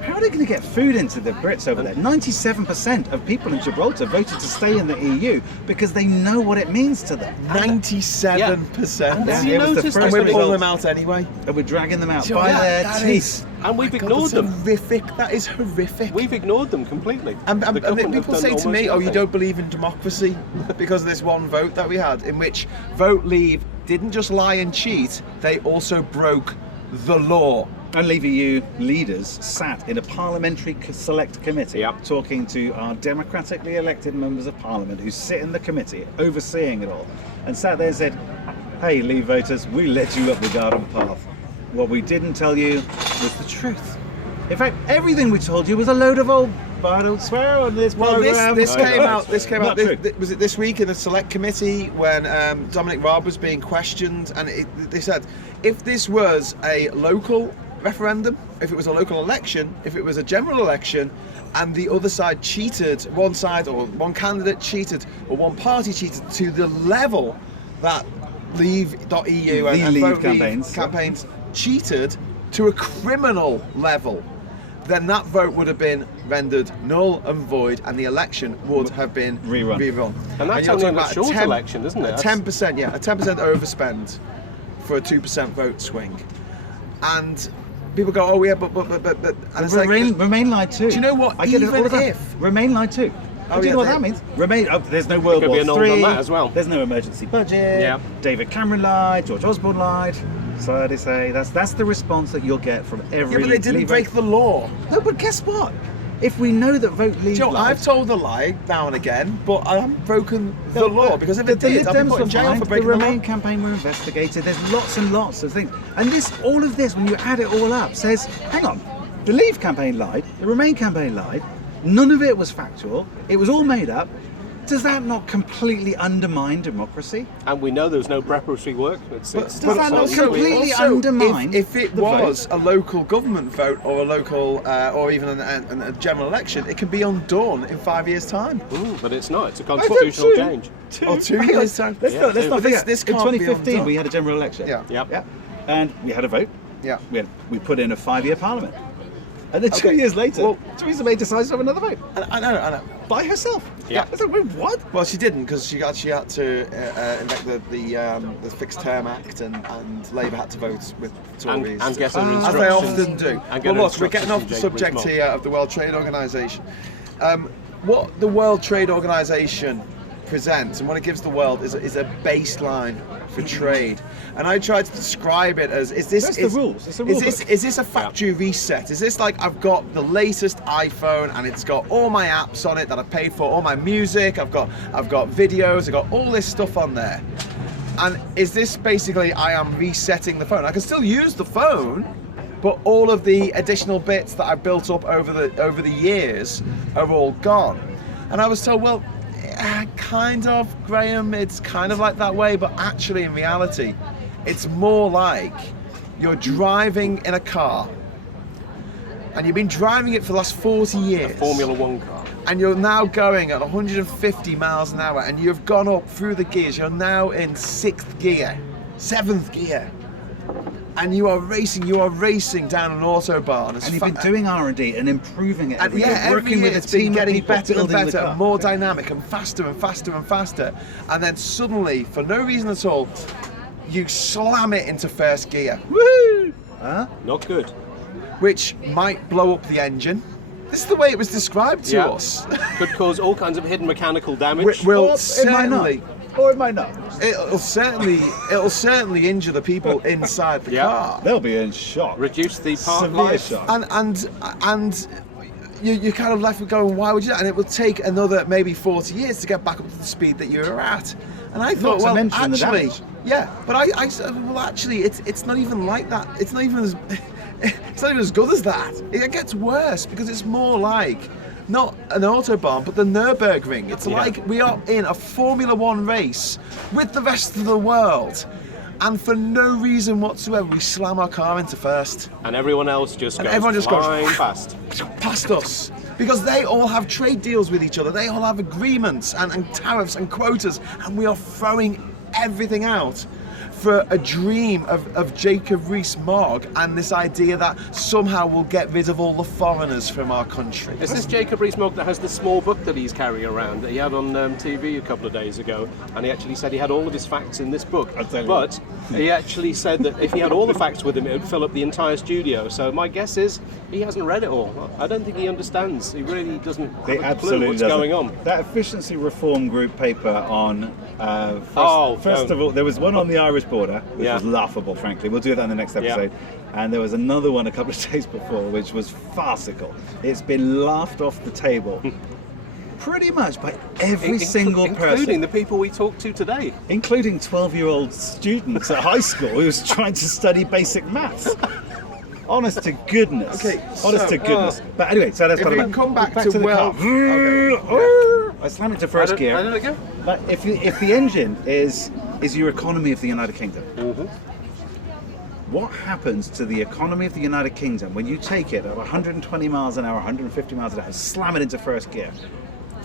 How are they going to get food into the Brits over there? 97% of people in Gibraltar voted to stay in the EU because they know what it means to them. 97%. Have you noticed And we're pulling them out anyway. And we're dragging them out by their teeth. And we've God, ignored them. Horrific. That is horrific. We've ignored them completely. And The government people have say done to me, almost oh, you nothing. don't believe in democracy because of this one vote that we had, in which Vote Leave didn't just lie and cheat, they also broke the law. And Leave EU leaders sat in a parliamentary select committee talking to our democratically elected members of parliament who sit in the committee overseeing it all, and sat there and said, hey, Leave voters, we led you up the garden path. What we didn't tell you was the truth. In fact, everything we told you was a load of old bottled swear on this program. This came out. Not true. Was it this week in the select committee when Dominic Raab was being questioned, and they said, if this was a local referendum, if it was a local election, if it was a general election, and the other side cheated, one side or one candidate cheated, or one party cheated to the level that Leave.eu and Leave Vote campaigns cheated to a criminal level, then that vote would have been rendered null and void, and the election would have been rerun. And that's you're only talking a about short election, isn't it? 10%, yeah, a 10% overspend for a 2% vote swing. And people go, oh yeah, but and it's Remain lied too. do you know what? I get Even it all the time. if Remain lied too. Do you know what that means? There's no World Could War be annulled on III. that as well. There's no emergency budget. Yeah. David Cameron lied. George Osborne lied. So they say that's the response that you'll get from every. Yeah, but they didn't break the law. No, but guess what? If we know that vote leave Joe, lies, I've told a lie now and again, but I haven't broken the law, because if it the did, I'd be Dems put in jail fined, for breaking the the law. Remain campaign were investigated. There's lots and lots of things, and all of this, when you add it all up, says, hang on, the Leave campaign lied, the Remain campaign lied, none of it was factual, it was all made up. Does that not completely undermine democracy? And we know there's no preparatory work. Does that not completely Also, undermine if it the was vote? a local government vote or a local or even a general election, it can be undone in 5 years' time. But it's not. It's a constitutional change. Or 2 years' time. Let's not But forget, this in can't be 2015 undone. we had a general election. Yeah. Yep. And we had a vote. Yeah. We put in a 5-year parliament. And then 2 Okay, years later, well- Theresa May decides to have another vote. I know. By herself. Yeah. I said, wait, what? Well, she didn't, because she actually had to enact the Fixed Term Act, and Labour had to vote with Tories. And get her as instructions. they often do. And get Well, her look, we're getting off the instructions from subject Jacob here of the World Trade Organization. What the World Trade Organization presents and what it gives the world is a baseline for trade. And I tried to describe it as, is this That's the rules. It's a rule book. is this a factory reset? Is this like, I've got the latest iPhone and it's got all my apps on it that I've paid for, all my music, I've got videos, I've got all this stuff on there. And is this basically, I am resetting the phone? I can still use the phone, but all of the additional bits that I've built up over the years are all gone. And I was told, well, kind of, Graham, it's kind of like that way, but actually in reality, it's more like you're driving in a car and you've been driving it for the last 40 years. A Formula One car. And you're now going at 150 miles an hour and you've gone up through the gears. You're now in 6th gear, 7th gear. And you are racing down an autobahn. And you've been doing R&D and improving it every year, every working year with a it's been team of getting people better and building the better, car. more dynamic and faster and faster and faster. And then suddenly, for no reason at all, you slam it into first gear. Woo! Huh? Not good. Which might blow up the engine. This is the way it was described to us. Could cause all kinds of hidden mechanical damage. Will Or it might not. certainly, Or it might not. it'll certainly injure the people inside the Yeah. car. They'll be in shock. Reduce the part Severe life. shock. And you're kind of left with going, why would you do that? And it will take another maybe 40 years to get back up to the speed that you were at. And I thought, to well, mention the actually, damage. yeah. But I said, well, actually, it's not even like that. It's not even as good as that. It gets worse because it's more like not an autobahn, but the Nürburgring. It's like we are in a Formula One race with the rest of the world. And for no reason whatsoever, we slam our car into first. And everyone else just And goes everyone just goes flying past. past us, because they all have trade deals with each other, they all have agreements and tariffs and quotas, and we are throwing everything out for a dream of Jacob Rees-Mogg and this idea that somehow we'll get rid of all the foreigners from our country. Is this Jacob Rees-Mogg that has the small book that he's carrying around that he had on TV a couple of days ago? And he actually said he had all of his facts in this book. But he actually said that if he had all the facts with him, it would fill up the entire studio. So my guess is he hasn't read it all. I don't think he understands. He really doesn't have a clue what's going on. That efficiency reform group paper on First of all, there was one on the Irish border, which Yeah. was laughable, frankly. We'll do that in the next episode. And there was another one a couple of days before, which was farcical. It's been laughed off the table pretty much by every single Including person, the people we talked to today. including 12-year-old students at high school who was trying to study basic maths. Honest to goodness. Okay, Honest to goodness. But anyway, so that's If part we of it. come back to the car. wealth. Okay. I slammed it to first gear. How did it go? But if the engine is your economy of the United Kingdom, what happens to the economy of the United Kingdom when you take it at 120 miles an hour, 150 miles an hour, and slam it into first gear?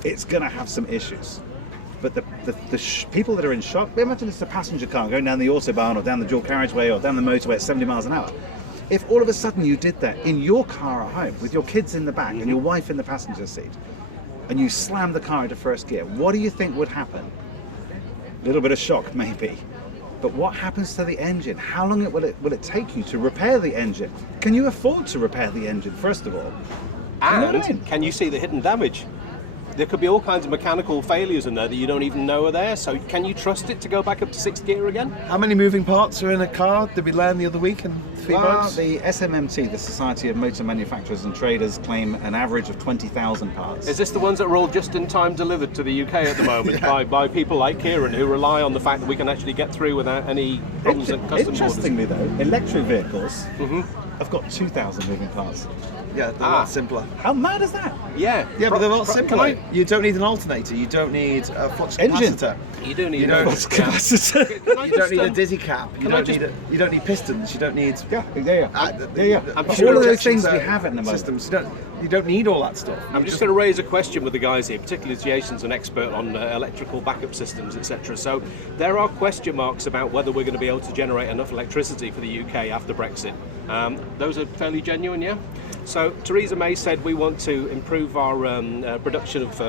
It's going to have some issues. But the people that are in shock, imagine it's a passenger car going down the autobahn or down the dual carriageway or down the motorway at 70 miles an hour. If all of a sudden you did that in your car at home with your kids in the back and your wife in the passenger seat, and you slam the car into first gear, what do you think would happen? A little bit of shock, maybe. But what happens to the engine? How long will it take you to repair the engine? Can you afford to repair the engine, first of all? And You know what I mean? can you see the hidden damage? there could be all kinds of mechanical failures in there that you don't even know are there. So can you trust it to go back up to 6th gear again? How many moving parts are in a car? Did we learn the other week in 3 bikes? The SMMT, the Society of Motor Manufacturers and Traders, claim an average of 20,000 parts. Is this the ones that are all just in time delivered to the UK at the moment by people like Kieran, who rely on the fact that we can actually get through without any problems at customs borders? Interestingly though, electric vehicles have got 2,000 moving parts. Yeah, they're a lot simpler. How mad is that? Yeah. Yeah, but they're a lot Can simpler. I- You don't need an alternator. You don't need a flux Engine. capacitor. You do need You don't- a Capacitor. Can I You don't just, need a dizzy cap. You can I don't just- need you don't need pistons. You don't need Yeah. I'm All sure of those injection things we have at the moment. systems. You don't need all that stuff. I'm just going to raise a question with the guys here, particularly Jason's an expert on electrical backup systems, etc. So there are question marks about whether we're going to be able to generate enough electricity for the UK after Brexit. Those are fairly genuine, yeah? So Theresa May said we want to improve our production of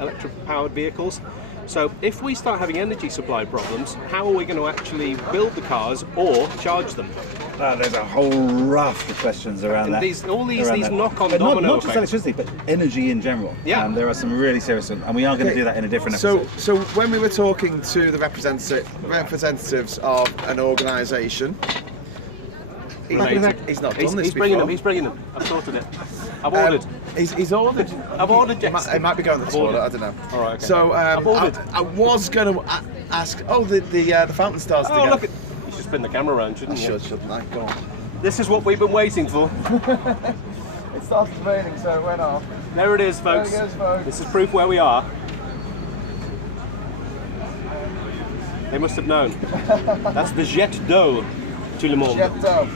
electric-powered vehicles. So if we start having energy supply problems, how are we going to actually build the cars or charge them? There's a whole raft of questions around that. All these around that. knock-on But domino not just effects. electricity, but energy in general. Yeah. There are some really serious ones, and we are going to do that in a different episode. So when we were talking to the representatives of an organisation, he's not done this He's bringing them. I've sorted it. I've ordered. He's ordered. I've ordered, It yes. might be going this I've ordered. order. I don't know. All right, okay. So I've ordered. I was going to ask. Oh, the fountain stars. Oh, look at. You should spin the camera around, shouldn't you? Shouldn't I? Go on. This is what we've been waiting for. It started raining, so it went off. There it is, folks. There it goes, folks. This is proof where we are. They must have known. That's the jet d'eau, tout le monde. Jet up.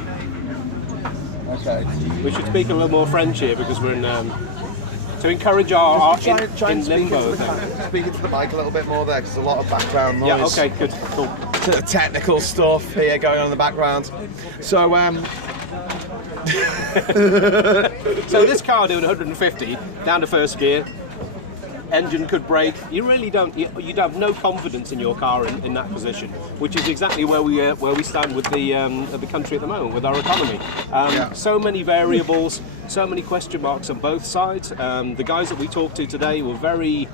Okay. We should speak a little more French here because we're in to encourage our Try in and speak limbo into thing. speak into the mic a little bit more there, because there's a lot of background noise. Yeah. Okay. Good. Cool. The technical stuff here going on in the background. So So this car doing 150 down to 1st gear. Engine could break. You really don't. You'd have no confidence in your car in that position, which is exactly where we stand with the country at the moment with our economy. So many variables, so many question marks on both sides. The guys that we talked to today were very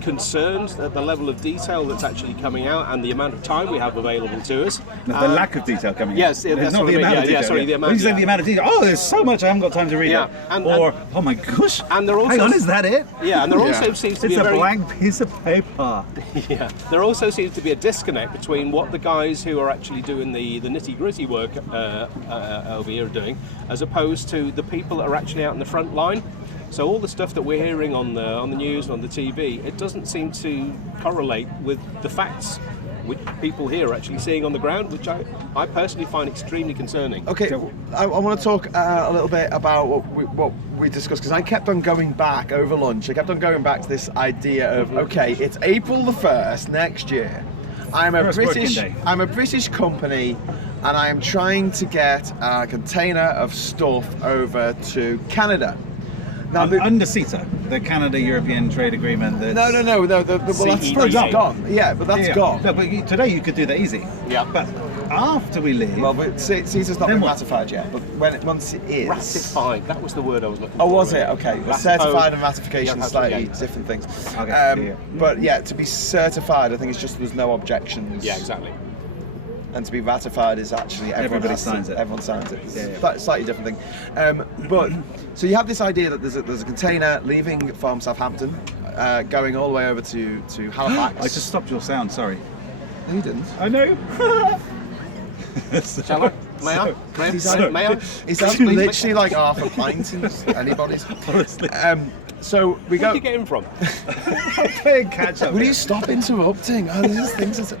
concerned at the level of detail that's actually coming out and the amount of time we have available to us. The lack of detail coming Yes, in. that's not what the I mean. amount of Yeah, detail. sorry, the amount, When you say yeah. the amount of detail, oh, there's so much I haven't got time to read Yeah, it. and- Or, oh my gosh, And there also hang on, is that it? Yeah, and there also seems to It's be a very blank piece of paper. Yeah, there also seems to be a disconnect between what the guys who are actually doing the nitty-gritty work over here are doing, as opposed to the people that are actually out in the front line. So all the stuff that we're hearing on the news and on the TV, it doesn't seem to correlate with the facts which people here are actually seeing on the ground, which I personally find extremely concerning. okay, I want to talk a little bit about what we discussed, because I kept on going back over lunch. I kept on going back to this idea of, okay, it's April the 1st next year. I'm a British company, and I am trying to get a container of stuff over to Canada. Now, Under CETA, the Canada-European Trade Agreement. No. Well, that's CETA. gone. Yeah, but that's gone. No, but today you could do that easy. Yeah. But after we leave, Well, but CETA's not Then been what? ratified yet. But once it is, Ratified, that was the word I was looking for. Oh, was it? Okay. Well, certified and Yeah, ratification are that's slightly right. different things. Okay, But yeah, to be certified, I think it's just there's no objections. Yeah, exactly. And to be ratified is actually Everybody signs it. Everyone signs it. It's Yeah. a slightly different thing. But so you have this idea that there's a container leaving from Southampton, going all the way over to Halifax. I just stopped your sound. Sorry. No, you didn't. I know. Shall I? May I? May I? It sounds literally like half a pint in anybody's. Honestly. So we Where go. did you get him from? Playing catch up. Will you stop interrupting? Oh, there's just things that.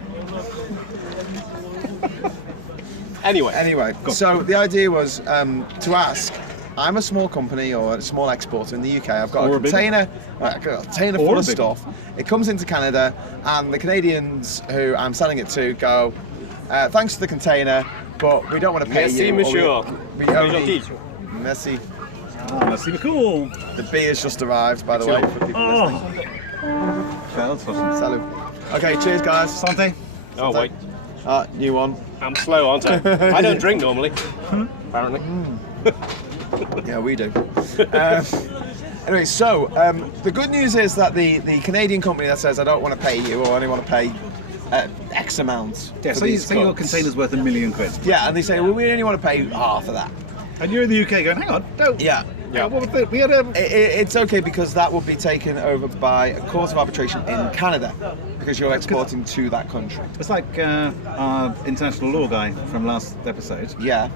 Anyway, so the idea was to ask. I'm a small company or a small exporter in the UK. I've got Or a a big container, Or full a of big stuff. It comes into Canada, and the Canadians who I'm selling it to go, thanks for the container, but we don't want to pay Merci, you. or monsieur. We only, Gentil. merci. Merci beaucoup. The beer's just arrived, by the way, for people listening. Salut. Okay, cheers, guys. Santé. Oh wait, New one. I'm slow, aren't I? I don't drink normally. Apparently. Yeah, we do. Anyway, so the good news is that the Canadian company that says I don't want to pay you, or I only want to pay X amount. Yeah, for so you these say your goods. container's worth £1 million. Yeah, and they say, well, we only want to pay half of that. And you're in the UK going, hang on, don't. Yeah. Yeah. What was it? We had a. It's okay because that will be taken over by a court of arbitration in Canada because you're exporting to that country. It's like our international law guy from last episode. Yeah.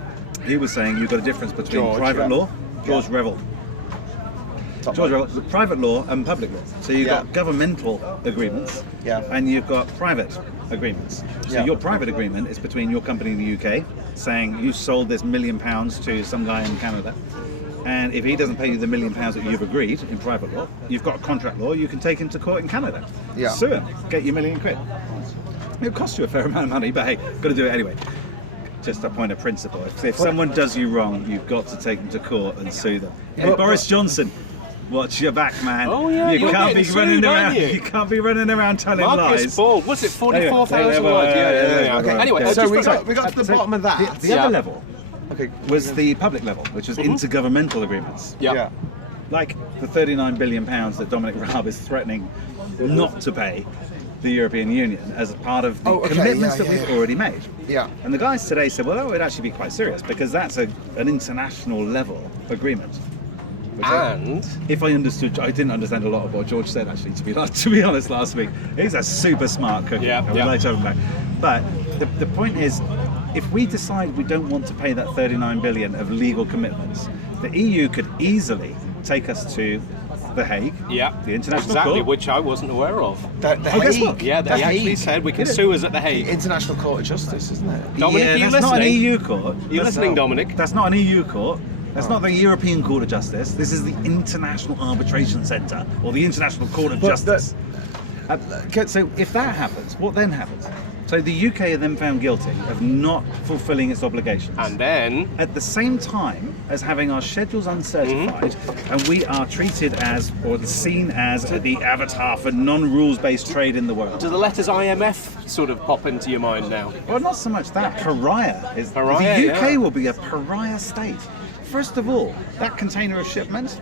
He was saying you've got a difference between George private Revel. law, George Revel. George Revel, the private law and public law. So you've got governmental agreements, and you've got private agreements. So your private agreement is between your company in the UK, saying you sold this £1 million to some guy in Canada, and if he doesn't pay you the £1 million that you've agreed in private law, you've got a contract law. You can take him to court in Canada, sue him, get you £1 million. It'll cost you a fair amount of money, but hey, got to do it anyway. Just a point of principle. If someone does you wrong, you've got to take them to court and sue them. Hey, Boris Johnson, watch your back, man. Oh yeah, you you're can't be getting running sued, around. aren't you? You can't be running around telling Marcus lies. Ball, was it 44,000 words? Yeah. Okay. Anyway, so we just got to the bottom of that. The other level Okay. was the public level, which was intergovernmental agreements. Yeah. Like the £39 billion that Dominic Raab is threatening not to pay the European Union as a part of the commitments that we've already made. Yeah. And the guys today said, well, that would actually be quite serious because that's an international level agreement. Which if I understood, I didn't understand a lot of what George said actually. To be honest, last week he's a super smart cookie. I would like to have him back. But the point is, if we decide we don't want to pay that 39 billion of legal commitments, the EU could easily take us to The Hague, the International Court. which I wasn't aware of. The guess Hague. what? Yeah, they The actually Hague. said we can sue us at The Hague. The International Court of Justice, isn't it? Dominic, are you that's not an listening? EU court. You listening, Dominic? That's not an EU court. That's not the European Court of Justice. This is the International Arbitration Centre, or the International Court of Justice. So if that happens, what then happens? So the UK are then found guilty of not fulfilling its obligations. And then, at the same time as having our schedules uncertified, and we are treated as, or seen as, the avatar for non-rules-based trade in the world. do the letters IMF sort of pop into your mind now? Well, not so much that. Pariah is. Pariah, the UK will be a pariah state. First of all, that container of shipment,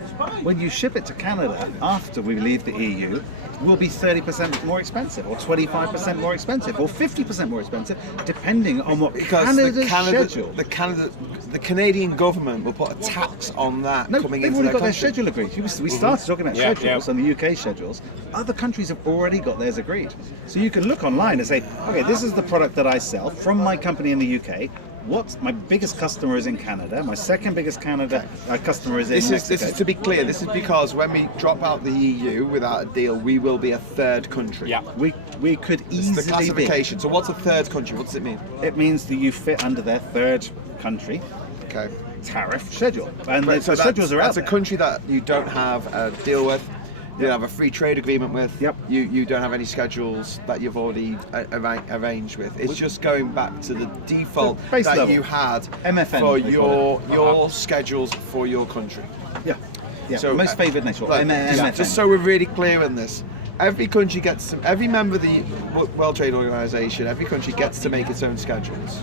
when you ship it to Canada after we leave the EU, will be 30% more expensive, or 25% more expensive, or 50% more expensive, depending on what Canada's schedule. The Canadian government will put a tax on that coming they've into already their got their country. schedule agreed. We started talking about schedules and the UK schedules. Other countries have already got theirs agreed. So you can look online and say, okay, this is the product that I sell from my company in the UK. What my biggest customer is in Canada. My second biggest customer is in Mexico. This is to be clear. This is because when we drop out the EU without a deal, we will be a third country. Yeah. We could It's easily the classification. So what's a third country? What does it mean? It means that you fit under their third country Okay. tariff schedule, and Right, the schedules are out that's there. a country that you don't have a deal with. You don't have a free trade agreement with. Yep. You don't have any schedules that you've already arranged with. It's just going back to the default The base that level. you had MFN, for they call your schedules for your country. Yeah. So, most favoured nation. Like, MFN. just so we're really clear on this, every country gets to, every member of the World Trade Organization, every country gets to make its own schedules.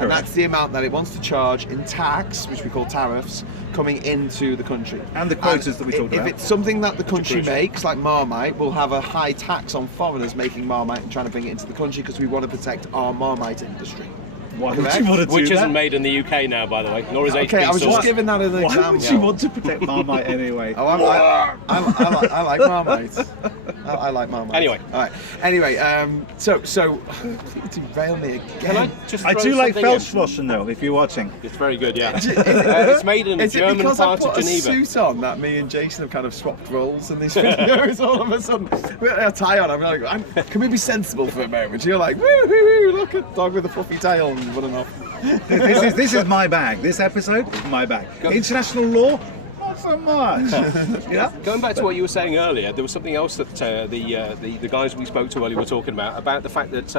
And that's the amount that it wants to charge in tax, which we call tariffs, coming into the country. And the quotas that we talked about. If it's something that the country makes, like Marmite, we'll have a high tax on foreigners making Marmite and trying to bring it into the country because we want to protect our Marmite industry. Why would you want to do Which that? isn't made in the UK now, by the way, nor is Okay, HP I was just sauce. giving that as an Why example. would you want to protect Marmite anyway? Oh, I like Marmite. I like Marmite. Anyway. All right. Anyway, so you derail me again. Can I just I throw do like something in? Feldschlossen though, if you're watching. It's very good, yeah. It's made in the Is it German because I part put of a Geneva. suit on that me and Jason have kind of swapped roles in these videos all of a sudden? We got a tie on, I'm like, can we be sensible for a moment? You're like, woo, woo, woo, look at dog with a fluffy tail and running off. This is my bag. This episode is my bag. International law, not so much. Yeah. Going back to what you were saying earlier, there was something else that the guys we spoke to earlier were talking about the fact that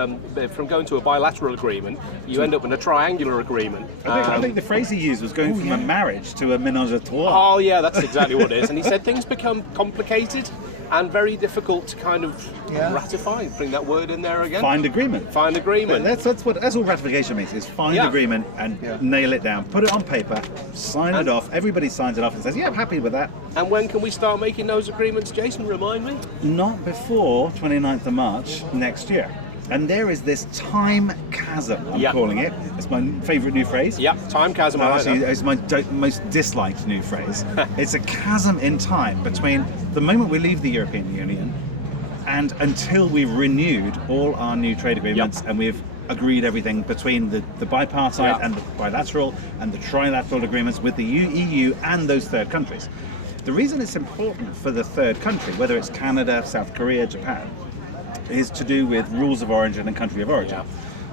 from going to a bilateral agreement, you end up in a triangular agreement. I think the phrase he used was going from a marriage to a ménage à trois. Oh yeah, that's exactly what it is. And he said things become complicated. and very difficult to kind of ratify. Bring that word in there again. Find agreement. Find agreement. That's all ratification means, is find agreement and nail it down. Put it on paper, sign it off. Everybody signs it off and says, yeah, I'm happy with that. And when can we start making those agreements, Jason? Remind me. Not before 29th of March next year. And there is this time chasm, I'm calling it. It's my favourite new phrase. Yeah, time chasm. Actually, it's my most disliked new phrase. It's a chasm in time between the moment we leave the European Union and until we've renewed all our new trade agreements and we've agreed everything between the bipartite and the bilateral and the trilateral agreements with the EU and those third countries. The reason it's important for the third country, whether it's Canada, South Korea, Japan, is to do with rules of origin and country of origin,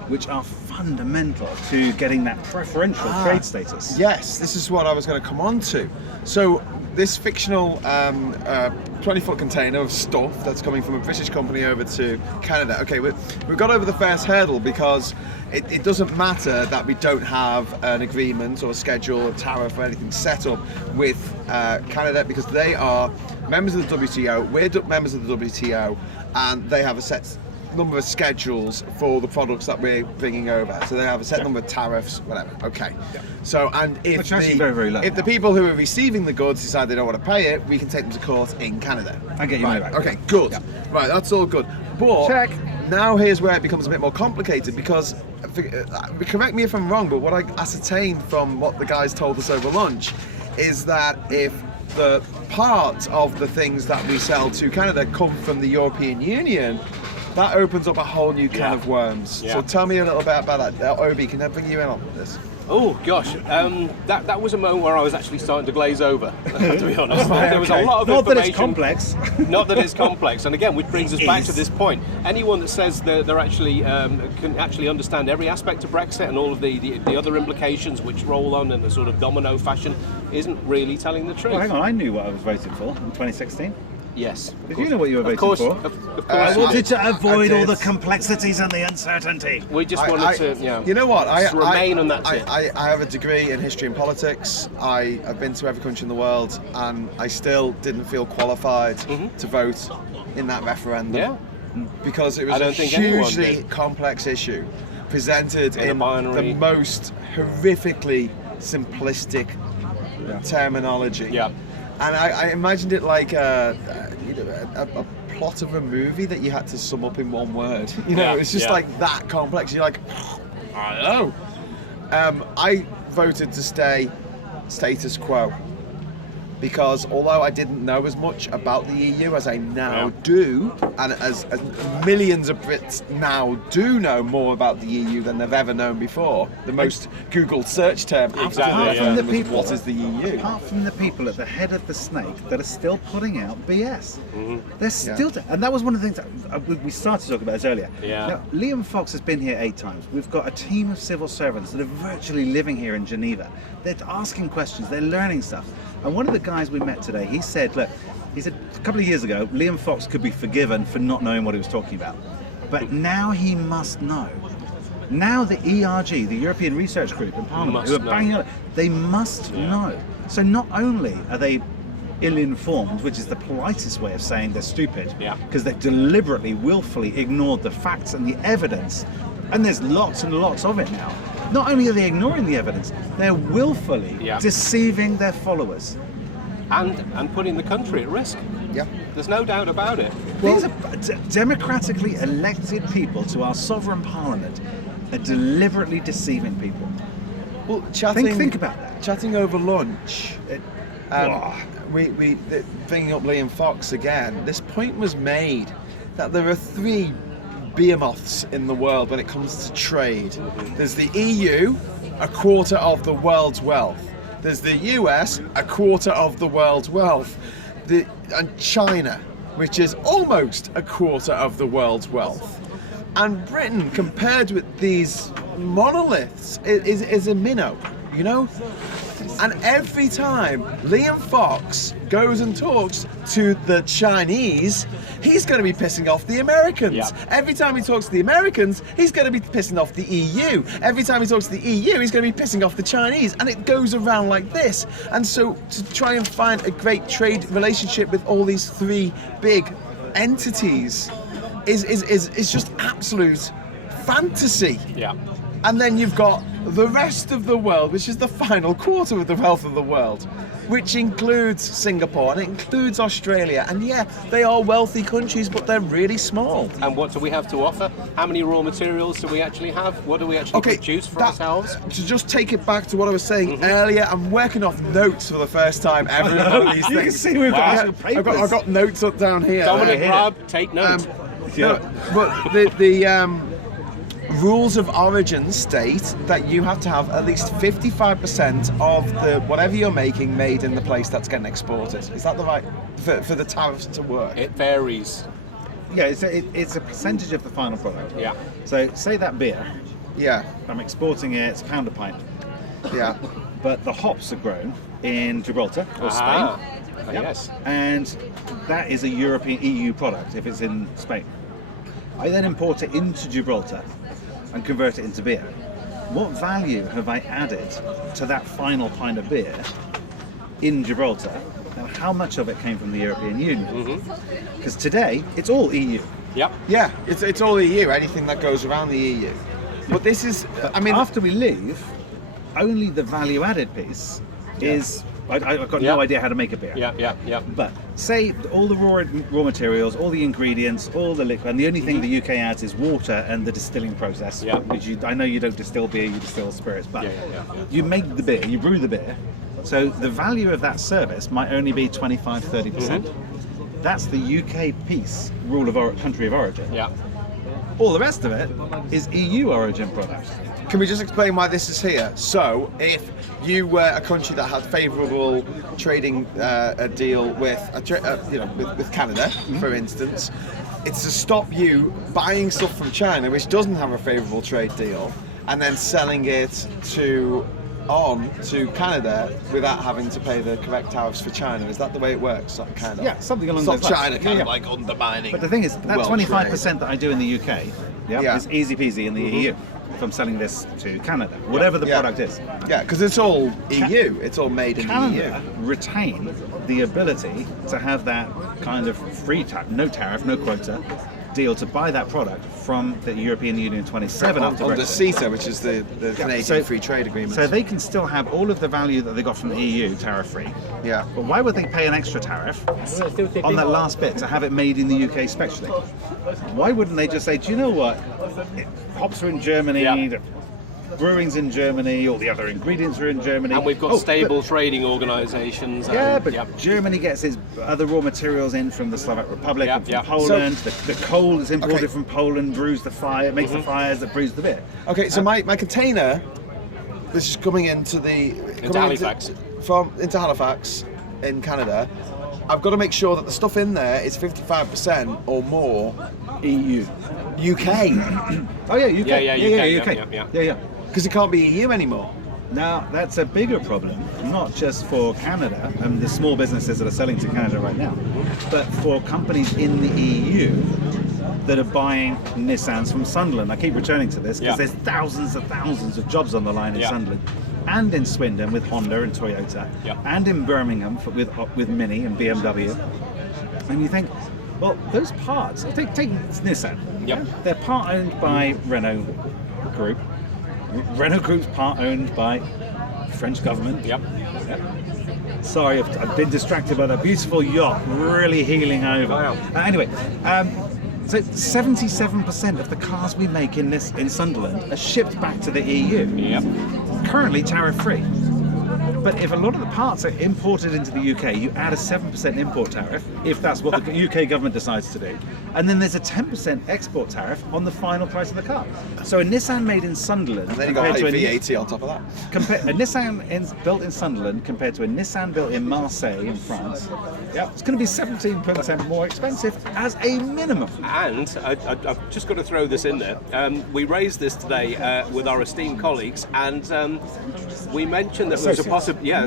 which are fundamental to getting that preferential trade status. Yes, this is what I was going to come on to. So this fictional 20-foot container of stuff that's coming from a British company over to Canada. Okay, we've got over the first hurdle because it doesn't matter that we don't have an agreement or a schedule, a tariff or anything set up with Canada, because they are members of the WTO, we're members of the WTO, and they have a set number of schedules for the products that we're bringing over. So they have a set number of tariffs, whatever. Okay. So, and if the people who are receiving the goods decide they don't want to pay it, we can take them to court in Canada. I get you. Right. Okay, good. Yeah. Right, that's all good. But now here's where it becomes a bit more complicated, because, correct me if I'm wrong, but what I ascertained from what the guys told us over lunch is that if the part of the things that we sell to Canada come from the European Union, that opens up a whole new can of worms. So tell me a little bit about that. Obi, can I bring you in on this? Oh gosh, that was a moment where I was actually starting to glaze over, to be honest. There was a lot of information. Not that it's complex. Not that it's complex. And again, which brings us back to this point. Anyone that says they're actually can actually understand every aspect of Brexit and all of the other implications which roll on in a sort of domino fashion isn't really telling the truth. Well, hang on, I knew what I was voting for in 2016. Yes. Did you know what you were voting for? Of course. I wanted to avoid all the complexities and the uncertainty. We just wanted to, you know what? remain on that tip. I have a degree in history and politics. I've been to every country in the world, and I still didn't feel qualified to vote in that referendum. Yeah. Because it was a hugely complex issue, presented in the most horrifically simplistic terminology. Yeah. And I imagined it like a plot of a movie that you had to sum up in one word. You know, it's just like that complex. You're like, I don't know. I voted to stay status quo, because although I didn't know as much about the EU as I now do, and as millions of Brits now do know more about the EU than they've ever known before, the most Googled search term apart from the people, what is the EU? Apart from the people at the head of the snake that are still putting out BS. They're still, and that was one of the things that we started to talk about this earlier. Now, Liam Fox has been here 8 times. We've got a team of civil servants that are virtually living here in Geneva. They're asking questions, they're learning stuff. And one of the guys we met today, he said a couple of years ago, Liam Fox could be forgiven for not knowing what he was talking about. But now he must know. Now the ERG, the European Research Group in Parliament, who are banging on it, they must know. So not only are they ill-informed, which is the politest way of saying they're stupid, because they've deliberately, willfully ignored the facts and the evidence, and there's lots and lots of it now. Not only are they ignoring the evidence, they're willfully deceiving their followers. And putting the country at risk. Yeah. There's no doubt about it. These are democratically elected people to our sovereign parliament are deliberately deceiving people. Well, think about that. Chatting over lunch, we bringing up Liam Fox again, this point was made that there are 3 behemoths in the world when it comes to trade. There's the EU, a quarter of the world's wealth. There's the US, a quarter of the world's wealth. And China, which is almost a quarter of the world's wealth. And Britain, compared with these monoliths, is a minnow, you know? And every time Liam Fox goes and talks to the Chinese, he's going to be pissing off the Americans. Yeah. Every time he talks to the Americans, he's going to be pissing off the EU. Every time he talks to the EU, he's going to be pissing off the Chinese. And it goes around like this. And so to try and find a great trade relationship with all these three big entities is just absolute fantasy. Yeah. And then you've got the rest of the world, which is the final quarter of the wealth of the world, which includes Singapore and it includes Australia. And yeah, they are wealthy countries, but they're really small. And what do we have to offer? How many raw materials do we actually have? What do we actually produce for ourselves? To just take it back to what I was saying earlier, I'm working off notes for the first time ever in one of these You things. can see we've got actual I've papers. got notes up down here. Dominic here. Raab, take note. No, but the rules of origin state that you have to have at least 55% of the whatever you're making made in the place that's getting exported. Is that the right for the tariffs to work? It varies. Yeah, it's a percentage of the final product. Yeah. So say that beer, Yeah, I'm exporting it, it's a pound a pint, yeah, but the hops are grown in Gibraltar or Ah, Spain, yes. and that is a European EU product if it's in Spain. I then import it into Gibraltar and convert it into beer. What value have I added to that final pint of beer in Gibraltar, and how much of it came from the European Union? Because today it's all EU. Yep. yeah. It's all EU. Anything that goes around the EU. But this is, I mean, After we leave, only the value-added piece is. I've got Yeah. no idea how to make a beer. Yeah. But say all the raw materials, all the ingredients, all the liquid, and the only thing the UK adds is water and the distilling process. Yeah. Which I know you don't distill beer, you distill spirits, but Yeah. you make the beer, you brew the beer. So the value of that service might only be 25-30%. That's the UK piece, country of origin. Yeah. All the rest of it is EU origin products. can we just explain why this is here? So, if you were a country that had favourable trading deal with, with Canada, for instance, it's to stop you buying stuff from China, which doesn't have a favourable trade deal, and then selling it to Canada without having to pay the correct tariffs for China. Is that the way it works? Kind of. Yeah, something along Stop those lines. China kind Yeah, of like undermining. But the thing is, that world 25% that I do in the UK, Yeah. is easy peasy in the EU if I'm selling this to Canada, whatever the Yeah. product is. Yeah, because it's all EU. It's all made in the EU. Canada retain the ability to have that kind of free no tariff, no quota deal to buy that product from the European Union 27 after Under Brexit. CETA, which is the Canadian so- Free Trade Agreement. So they can still have all of the value that they got from the EU tariff-free. Yeah. But why would they pay an extra tariff on that last bit to have it made in the UK specially? Why wouldn't they just say, do you know what? Hops are in Germany, Yeah. the brewing's in Germany, all the other ingredients are in Germany. And we've got Oh, stable trading organisations. Yeah, but Germany gets its other raw materials in from the Slovak Republic Yeah, and from yeah. Poland. The coal is imported Okay. from Poland, brews the fire, makes the fires that brews the beer. Okay, so my container, this is coming into Halifax. Into Halifax in Canada. I've got to make sure that the stuff in there is 55% or more EU. UK, Oh yeah, UK. Yeah, UK. Yeah. because it can't be EU anymore. Now, that's a bigger problem, not just for Canada and the small businesses that are selling to Canada right now, but for companies in the EU that are buying Nissans from Sunderland. I keep returning to this because Yeah. there's thousands of jobs on the line in Yeah. Sunderland, and in Swindon with Honda and Toyota, Yeah. and in Birmingham with Mini and BMW. And you think, well, those parts, take Nissan. Yep. They're part owned by Renault Group. Renault Group's part owned by the French government. Yep. Sorry, I've been distracted by that beautiful yacht really heeling over. Wow. Anyway, so 77% of the cars we make in Sunderland are shipped back to the EU. Yep. Currently tariff-free. But if a lot of the parts are imported into the UK, you add a 7% import tariff, if that's what the UK government decides to do. And then there's a 10% export tariff on the final price of the car. So a Nissan made in Sunderland, And then you got compared to a VAT on top of that. a Nissan built in Sunderland compared to a Nissan built in Marseille in France, it's going to be 17% more expensive as a minimum. And I've just got to throw this in there. We raised this today with our esteemed colleagues, and we mentioned that there was a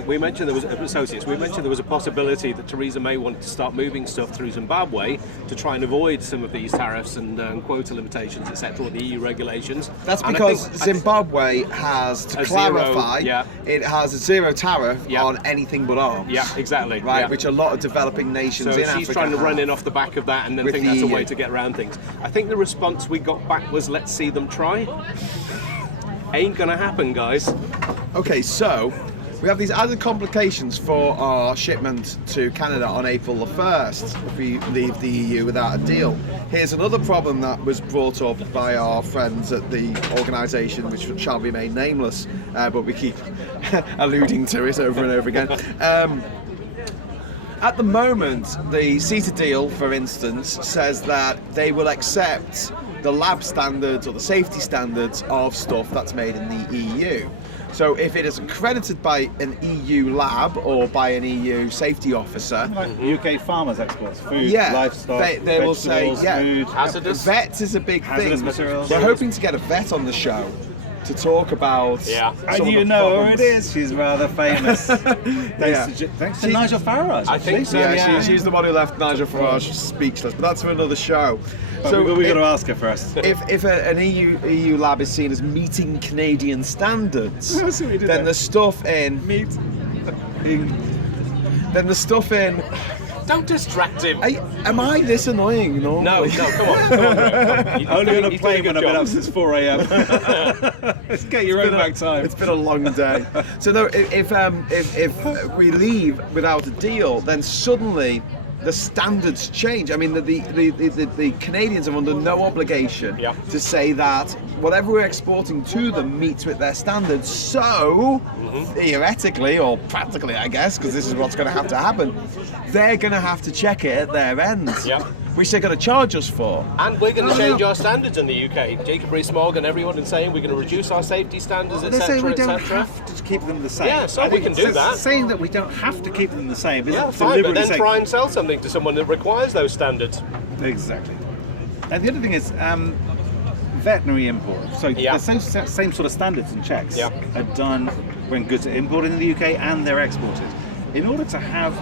we mentioned there was associates. We mentioned there was a possibility that Theresa May wanted to start moving stuff through Zimbabwe to try and avoid some of these tariffs and quota limitations, etc., or the EU regulations. That's because Zimbabwe has, to clarify, it has a zero tariff on anything but arms. Yeah, exactly. Right, which a lot of developing nations in Africa she's trying to run in off the back of that and then think that's a way to get around things. I think the response we got back was, let's see them try. Ain't gonna happen, guys. Okay, so we have these added complications for our shipment to Canada on April the 1st if we leave the EU without a deal. Here's another problem that was brought up by our friends at the organisation, which shall be made nameless, but we keep alluding to it over and over again. At the moment, the CETA deal, for instance, says that they will accept the lab standards or the safety standards of stuff that's made in the EU. So if it is accredited by an EU lab or by an EU safety officer, like UK farmers exports, food, livestock, they will say, food, hazardous. Vets is a big thing. Materials. We're hoping to get a vet on the show to talk about. And you know who it is. She's rather famous. Thanks to Nigel Farage. I think so. She's the one who left Nigel Farage speechless. But that's for another show. So we're going to ask her first. If an EU lab is seen as meeting Canadian standards, then the stuff in Don't distract him. Am I this annoying? No, come on. Only on a plane when I've been up since 4 a.m. Let's get your own back time. It's been a long day. So no, if we leave without a deal, then suddenly the standards change. I mean, the Canadians are under no obligation to say that whatever we're exporting to them meets with their standards. So, theoretically, or practically, I guess, because this is what's going to have to happen, they're going to have to check it at their end. Which they're going to charge us for. And we're going to change our standards in the UK. Jacob Rees-Mogg and everyone is saying we're going to reduce our safety standards, etc. They say we don't have to keep them the same. Yeah, so we can do that. Saying that we don't have to keep them the same is fine, but then try and sell something to someone that requires those standards. Exactly. And the other thing is veterinary import. So the same sort of standards and checks are done when goods are imported in the UK and they're exported. In order to have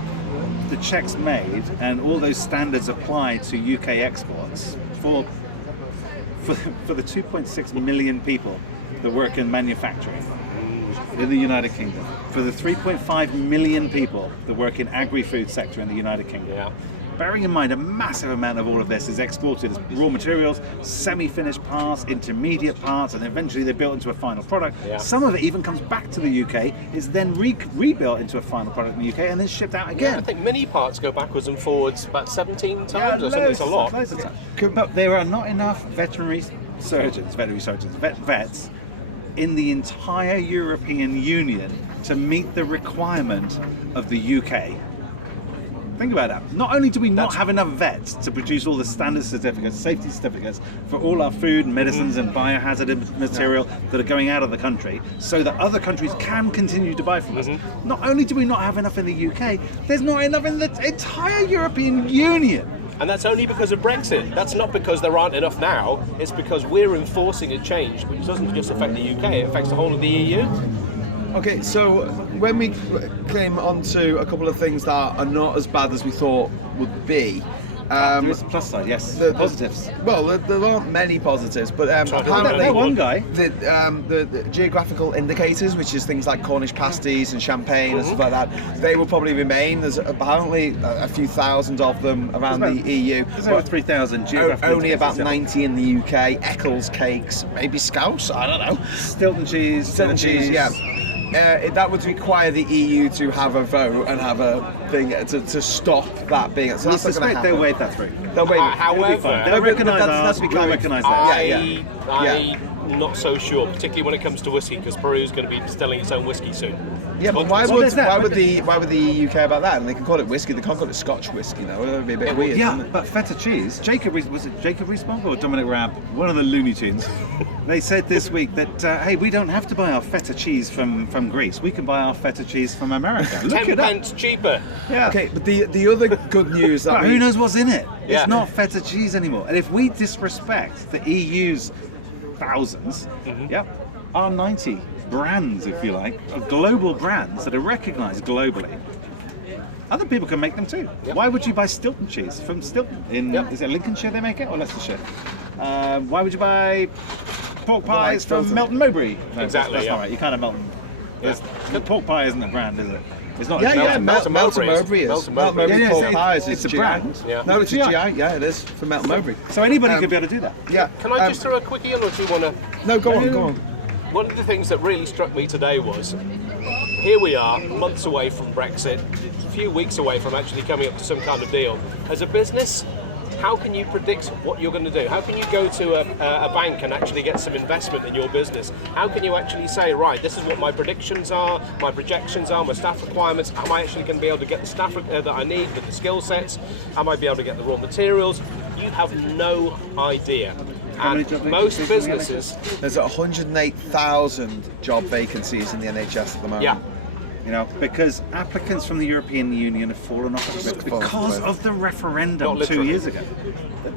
the checks made and all those standards applied to UK exports for the 2.6 million people that work in manufacturing in the United Kingdom, for the 3.5 million people that work in agri-food sector in the United Kingdom. Bearing in mind a massive amount of all of this is exported as raw materials, semi-finished parts, intermediate parts, and eventually they're built into a final product. Some of it even comes back to the UK, is then rebuilt into a final product in the UK, and then shipped out again. I think mini parts go backwards and forwards about 17 times or something. It's a lot. But there are not enough veterinary surgeons, vets, in the entire European Union to meet the requirement of the UK. Think about that. Not only do we not have enough vets to produce all the standard certificates, safety certificates for all our food and medicines and biohazard material that are going out of the country so that other countries can continue to buy from us. Not only do we not have enough in the UK, there's not enough in the entire European Union. And that's only because of Brexit. That's not because there aren't enough now. It's because we're enforcing a change which doesn't just affect the UK, it affects the whole of the EU. Okay, so when we came onto a couple of things that are not as bad as we thought would be, there is a plus side, yes. Positives. Well, there aren't many positives, but apparently one guy. The geographical indicators, which is things like Cornish pasties and champagne and stuff like that, they will probably remain. There's apparently a few thousand of them around the EU. There's over 3,000 geographical only about 90 in the UK. Eccles cakes, maybe Scouse, I don't know. Stilton cheese, yeah. That would require the EU to have a vote and have a thing to stop that being. So that's not going to happen. They'll wait that through. However, they'll recognise ours. We'll recognise that. I'm not so sure, particularly when it comes to whiskey, because Peru's going to be distilling its own whiskey soon. Yeah, but why would the EU care about that? And they can call it whiskey. They can't call it Scotch whiskey. No, it would be a bit weird. Yeah, but feta cheese. Was it Jacob Rees-Mogg or Dominic Raab? One of the Looney Tunes. They said this week that hey, we don't have to buy our feta cheese from Greece. We can buy our feta cheese from America. Look 10 pence cheaper. Yeah. Okay, but the other good news that who knows what's in it? It's not feta cheese anymore. And if we disrespect the EU's thousands, R90 brands, if you like, are global brands that are recognized globally. Other people can make them too. Why would you buy Stilton cheese from Stilton? Is it Lincolnshire they make it, or Leicestershire? Why would you buy pork pies from Melton Mowbray? No, that's not right. You can't have Melton. The pork pie isn't a brand, is it? It's not. Melton Mowbray is. Melton Mowbray pork pies. It's a brand. No, it's a GI. Yeah, it is from Melton Mowbray. So anybody could be able to do that. Yeah. Can I just throw a quickie in, or do you want to? No, go on. One of the things that really struck me today was, here we are, months away from Brexit, a few weeks away from actually coming up to some kind of deal. As a business, how can you predict what you're going to do? How can you go to a bank and actually get some investment in your business? How can you actually say, right, this is what my predictions are, my projections are, my staff requirements, am I actually going to be able to get the staff that I need with the skill sets? Am I be able to get the raw materials? You have no idea. And most businesses... There's 108,000 job vacancies in the NHS at the moment. Yeah. You know, because applicants from the European Union have fallen off the list because of the referendum 2 years ago.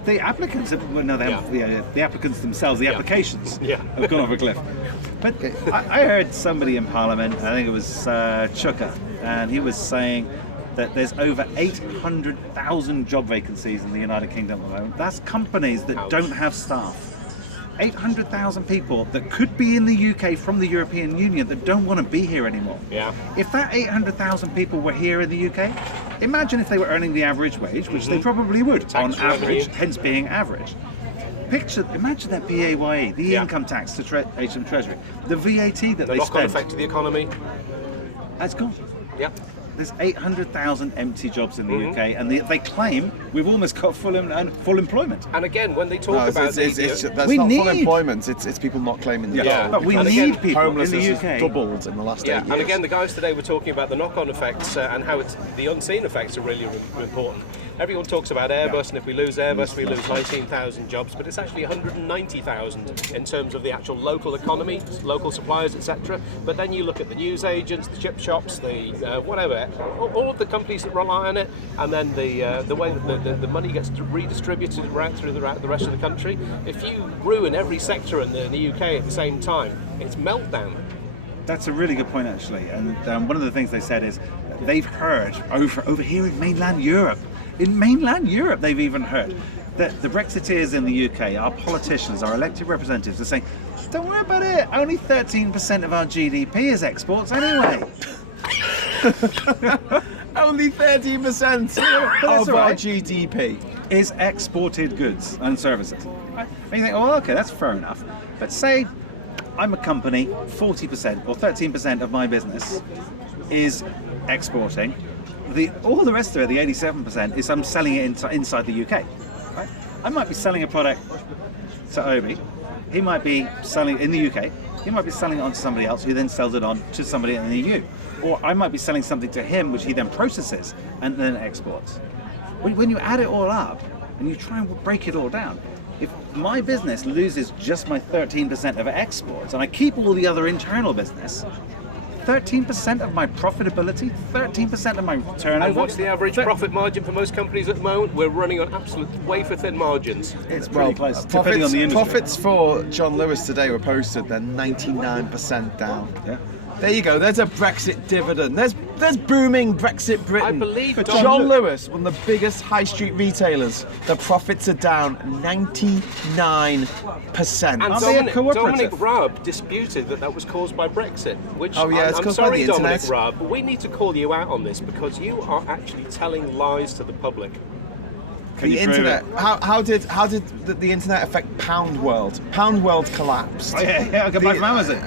The applicants, the applicants themselves, the applications have gone off a cliff. But I heard somebody in Parliament, I think it was Chuka, and he was saying that there's over 800,000 job vacancies in the United Kingdom at the moment. That's companies that don't have staff. 800,000 people that could be in the UK from the European Union that don't want to be here anymore. Yeah. If that 800,000 people were here in the UK, imagine if they were earning the average wage, which they probably would on average, hence being average. Imagine that PAYE, the income tax to HM Treasury, the VAT that they spend. The knock-on effect to the economy. That's gone. Yeah. There's 800,000 empty jobs in the UK, and they claim we've almost got full employment. And again, when they talk about that's not full employment. It's people not claiming the job. But we need people in the UK. Has doubled in the last 8 years. And again, the guys today were talking about the knock-on effects and how the unseen effects are really important. Everyone talks about Airbus, and if we lose Airbus, we lose 19,000 jobs, but it's actually 190,000 in terms of the actual local economy, local suppliers, etc. But then you look at the news agents, the chip shops, the whatever, all of the companies that rely on it, and then the way that the money gets redistributed right through the rest of the country. If you ruin every sector in the UK at the same time, it's meltdown. That's a really good point, actually. And one of the things they said is they've heard over here in mainland Europe. In mainland Europe, they've even heard that the Brexiteers in the UK, our politicians, our elected representatives, are saying, don't worry about it, only 13% of our GDP is exports anyway. Only 13% of our GDP is exported goods and services. Right? And you think, oh, okay, that's fair enough. But say I'm a company, 40% or 13% of my business is exporting. All the rest of it, the 87%, is I'm selling it inside the UK. Right? I might be selling a product to Obi. He might be selling in the UK. He might be selling it on to somebody else who then sells it on to somebody in the EU. Or I might be selling something to him which he then processes and then exports. When you add it all up and you try and break it all down, if my business loses just my 13% of exports and I keep all the other internal business, 13% of my profitability, 13% of my turnover. And what's the average profit margin for most companies at the moment? We're running on absolute wafer thin margins. It's pretty close, depending on the industry. Profits for John Lewis today were posted, they're 99% down. Yeah. There you go, there's a Brexit dividend. There's booming Brexit Britain. I believe for John Lewis, one of the biggest high street retailers, the profits are down 99%. And Dominic Raab disputed that was caused by Brexit, which I'm sorry, Dominic Raab, but we need to call you out on this because you are actually telling lies to the public. The internet. How did the internet affect Pound World? Pound World collapsed. Oh, yeah, I got buy from Amazon.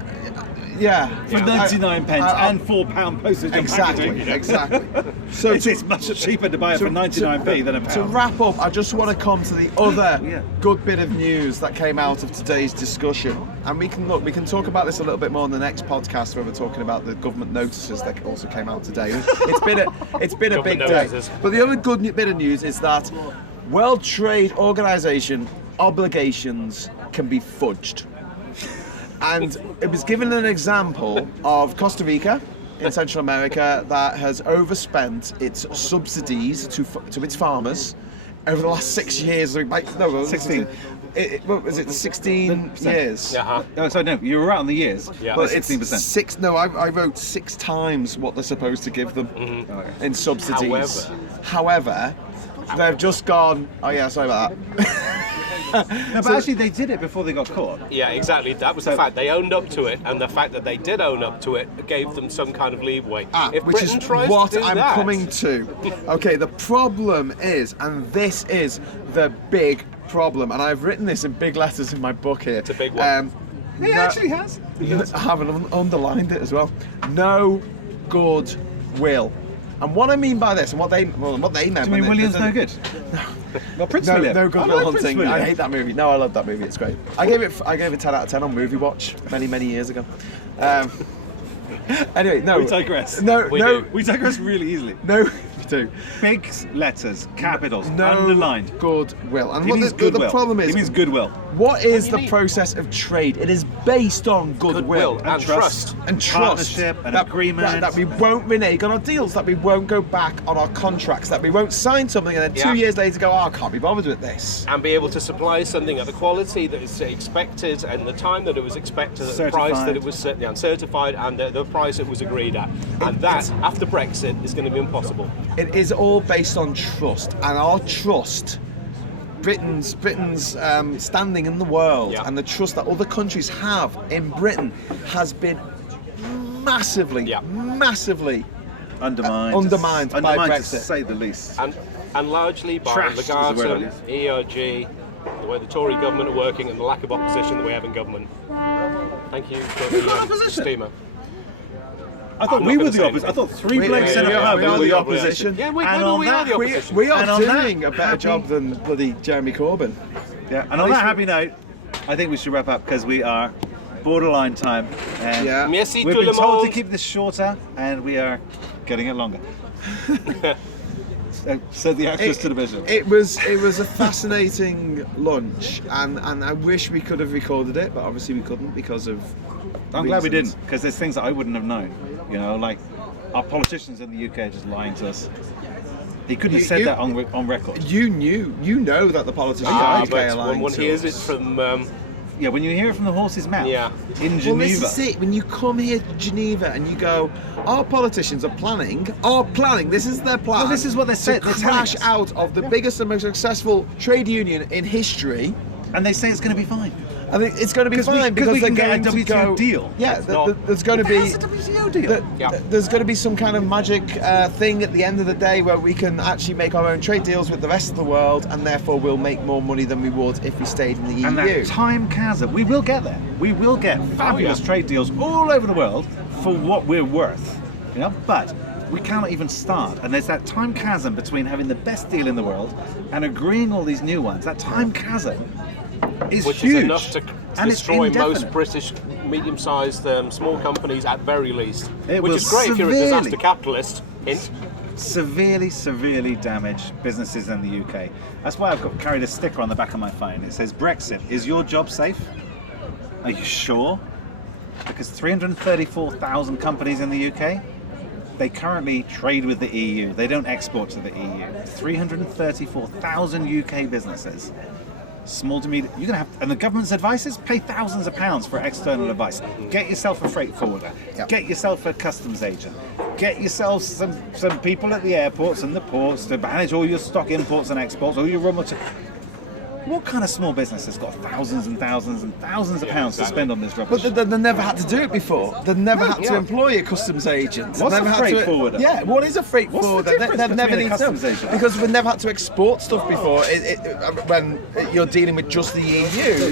Yeah, for 99 pence and £4 postage and packaging. Exactly. So it's much cheaper to buy it for 99p than a pound. To wrap up, I just want to come to the other good bit of news that came out of today's discussion, and we can talk about this a little bit more in the next podcast where we're talking about the government notices that also came out today. It's been a big day. But the other good bit of news is that World Trade Organization obligations can be fudged. And it was given an example of Costa Rica in Central America that has overspent its subsidies to its farmers over the last 6 years. 16. What was it? 16 years. Uh-huh. Oh, so no, you were right on the years. Yeah. Well, But it's 16%. six. No, I wrote 6 times what they're supposed to give them in subsidies. However, they've just gone. Oh yeah, sorry about that. No, but actually they did it before they got caught. Yeah, exactly. That was the fact. They owned up to it, and the fact that they did own up to it gave them some kind of leeway. If Which Britain is tries what to do I'm that, coming to. Okay, the problem is, and this is the big problem, and I've written this in big letters in my book here. It's a big one. He actually has. I haven't underlined it as well. No good will. And what I mean by this, and what they meant. Do you mean when William's no good? Well, Prince William. No I Good like Will Prince Hunting. William. I hate that movie. No, I love that movie. It's great. I gave it 10 out of 10 on Movie Watch many years ago. Anyway, no. We digress. We digress really easily. No, we do. Big letters, capitals, No underlined. good will. And He what means the goodwill. problem is, He means goodwill. what is What do the you mean? process of trade? It is based on goodwill. and trust. And trust, Partnership, an that, agreement. that we won't renege on our deals, that we won't go back on our contracts, that we won't sign something and then 2 Yeah. years later go, oh, I can't be bothered with this. and be able to supply something at the quality that is expected and the time that it was expected, at the Certified. price that it was certified, and the price it was agreed at. And that, after Brexit, is going to be impossible. It is all based on trust, and our trust, Britain's standing in the world, Yeah. and the trust that other countries have in Britain has been massively Undermined. Undermined by Undermined, Brexit. to say the least. And largely by Trashed is the word I Lagarde, use. ERG, the way the Tory government are working, and the lack of opposition that we have in government. Thank you for Who's got the opposition? steamer. I thought I'm we not were gonna the say opposition. I thought three We- blokes we- in a we pub are were the the opposition. opposition. Yeah, And on we are that- the We, opposition. we are And on that doing a better happy- job than bloody Jeremy Corbyn. Yeah, and on that happy note, I think we should wrap up because we are borderline time. And Yeah. Merci we've tout been le told to monde. keep this shorter, and we are getting it longer. Said the actress to the bishop. It was a fascinating lunch, and I wish we could have recorded it, but obviously we couldn't because of. I'm glad we reasons. didn't, because there's things that I wouldn't have known. You know, like our politicians in the UK are just lying to us. He couldn't have said that on record. You know that the politicians Ah, in the UK are but lying when one to hears it us. from Yeah, when you hear it from the horse's mouth Yeah. in Well, Geneva. this is it. When you come here to Geneva and you go, our politicians are planning. This is their plan. Well, this is what they're saying, To they're telling crash us. out of the biggest and most successful trade union in history. and they say it's going to be fine. I think it's going to be 'Cause we- fine 'cause because we they're can get a going to WTO go. deal. Yeah, not. there's going to be. That's a WTO deal. Yeah. There's going to be some kind of magic thing at the end of the day where we can actually make our own trade deals with the rest of the world, and therefore we'll make more money than we would if we stayed in the EU. And that time chasm, we will get there. We will get fabulous trade deals all over the world for what we're worth. You know, but we cannot even start. And there's that time chasm between having the best deal in the world and agreeing all these new ones. That time chasm is which huge. is enough to and it's destroy most indefinite. British medium-sized small companies at very least. It Which will is great if you're a severely- disaster capitalist. Hint. Severely damage businesses in the UK. That's why I've carried a sticker on the back of my phone. It says, Brexit, is your job safe? Are you sure? Because 334,000 companies in the UK, they currently trade with the EU. They don't export to the EU. 334,000 UK businesses. Small to medium, you're gonna have, and the government's advice is pay thousands of pounds for external advice. Get yourself a freight forwarder. Yep. Get yourself a customs agent. Get yourself some people at the airports and the ports to manage all your stock imports and exports, all your raw material. What kind of small business has got thousands and thousands and thousands of pounds to spend on this rubbish? But they never had to do it before. They never had to yeah. employ a customs agent. What's Never a had freight to- forwarder? Yeah, what is a freight What's the forwarder? difference They've never between a needed to customs agent? because we've never had to export stuff before. When you're dealing with just the EU,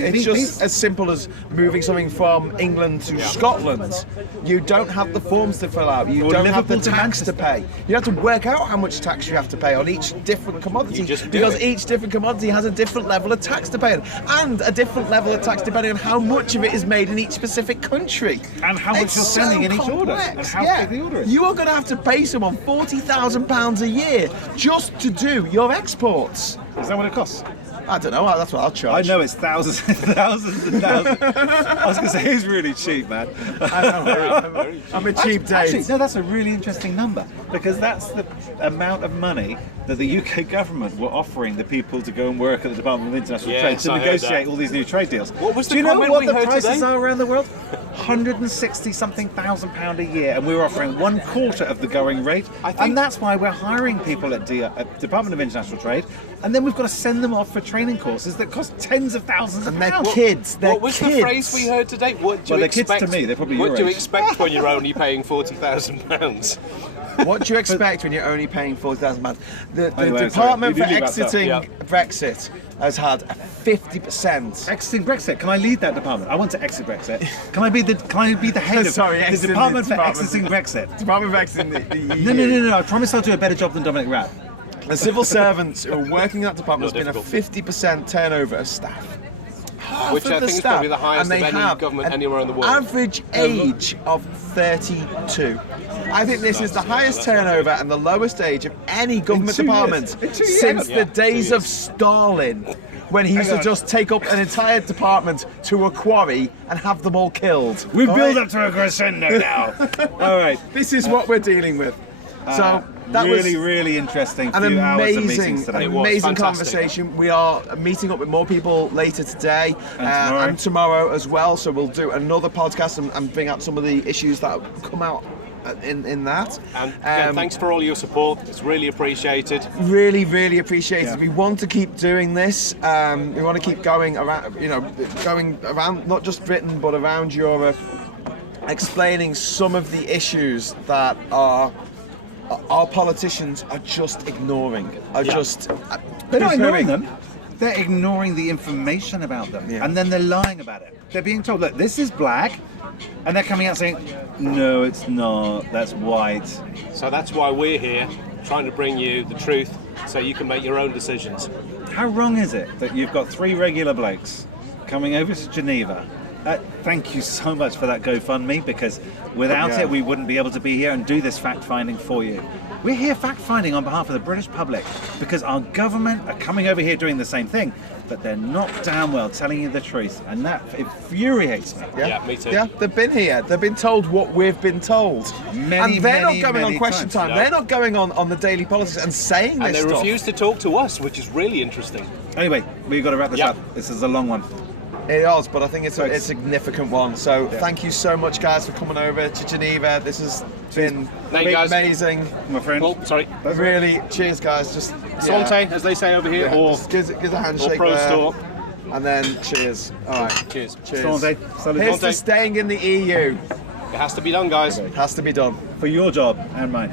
it's just as simple as moving something from England to Scotland. You don't have the forms to fill out. You Or don't have the Liverpool to tax to pay. You have to work out how much tax you have to pay on each different commodity You just do because it. each different commodity has a different level of tax to pay on, and a different level of tax depending on how much of it is made in each specific country. And how much It's you're sending so in each order, complex, and how big the order is. You are going to have to pay someone £40,000 a year just to do your exports. Is that what it costs? I don't know. That's what I'll charge. I know it's thousands and thousands and thousands. I was going to say, it's really cheap, man. I know. I'm a cheap date. Actually, no, that's a really interesting number, because that's the amount of money that the UK government were offering the people to go and work at the Department of International Trade to negotiate all these new trade deals. What was the Do you know comment what we the heard prices today? are around the world? 160-something thousand pound a year, and we were offering 1/4 of the going rate. And that's why we're hiring people at Department of International Trade, and then we've got to send them off for training courses that cost tens of thousands of And they're pounds. kids. They're What was kids. the phrase we heard today? What do Well, you they're kids expect? to me, they're probably What your do you age. expect when you're only paying £40,000? What do you expect when you're only paying £40,000? The Anyway, Department sorry, for we do leave that stuff. Exiting Yeah. Brexit has had a 50%. Exiting Brexit. Can I lead that department? I want to exit Brexit. Can I be the head of Sorry, the exiting Department the for Department. Exiting Brexit? Department of Exiting the EU. No. I promise I'll do a better job than Dominic Raab. The civil servants who are working in that department has Not been a 50% turnover of staff. Which I think is probably the highest and of they any have government an anywhere in the world. Average age of 32. I think this is the highest turnover and the lowest age of any government 2 years. department In 2 years. since Yeah, the days 2 of years. Stalin, when he used to on. just take up an entire department to a quarry and have them all killed. We All build right? up to a crescendo now. All right. This is what we're dealing with. So that really, was really interesting an few hours of amazing, meetings today. It was amazing fantastic. conversation. We are meeting up with more people later today tomorrow. and tomorrow as well. So we'll do another podcast and bring up some of the issues that come out in that. And again, thanks for all your support. It's really appreciated. Really, really appreciate Yeah. it. We want to keep doing this. We want to keep going around, going around not just Britain but around Europe, explaining some of the issues that our politicians are just ignoring. They're not ignoring poo-pooing. them. They're ignoring the information about them, Yeah. and then they're lying about it. They're being told, look, this is black, and they're coming out saying, no, it's not. That's white. So that's why we're here, trying to bring you the truth so you can make your own decisions. How wrong is it that you've got 3 regular blokes coming over to Geneva? Thank you so much for that GoFundMe, because without Yeah. it we wouldn't be able to be here and do this fact-finding for you. We're here fact-finding on behalf of the British public because our government are coming over here doing the same thing, but they're not damn well telling you the truth, and that infuriates me. Yeah, me too. Yeah, they've been here. They've been told what we've been told. Many, and they're many, not going many on Question times. Time. No. They're not going on the daily politics and saying And this they stuff. refuse to talk to us, which is really interesting. Anyway, we've got to wrap this Yep. up. This is a long one. It is, but I think it's a Thanks. significant one. So thank you so much, guys, for coming over to Geneva. This has been Thank you, guys. amazing. My friend. Oh, sorry. Really, cheers, guys. Just Sante, as they say over here, yeah, or just give us a or handshake Pro there, Store. and then cheers. All right, Cheers. cheers. Sante. Salut. Here's to staying in the EU. It has to be done, guys. It has to be done. For your job and mine.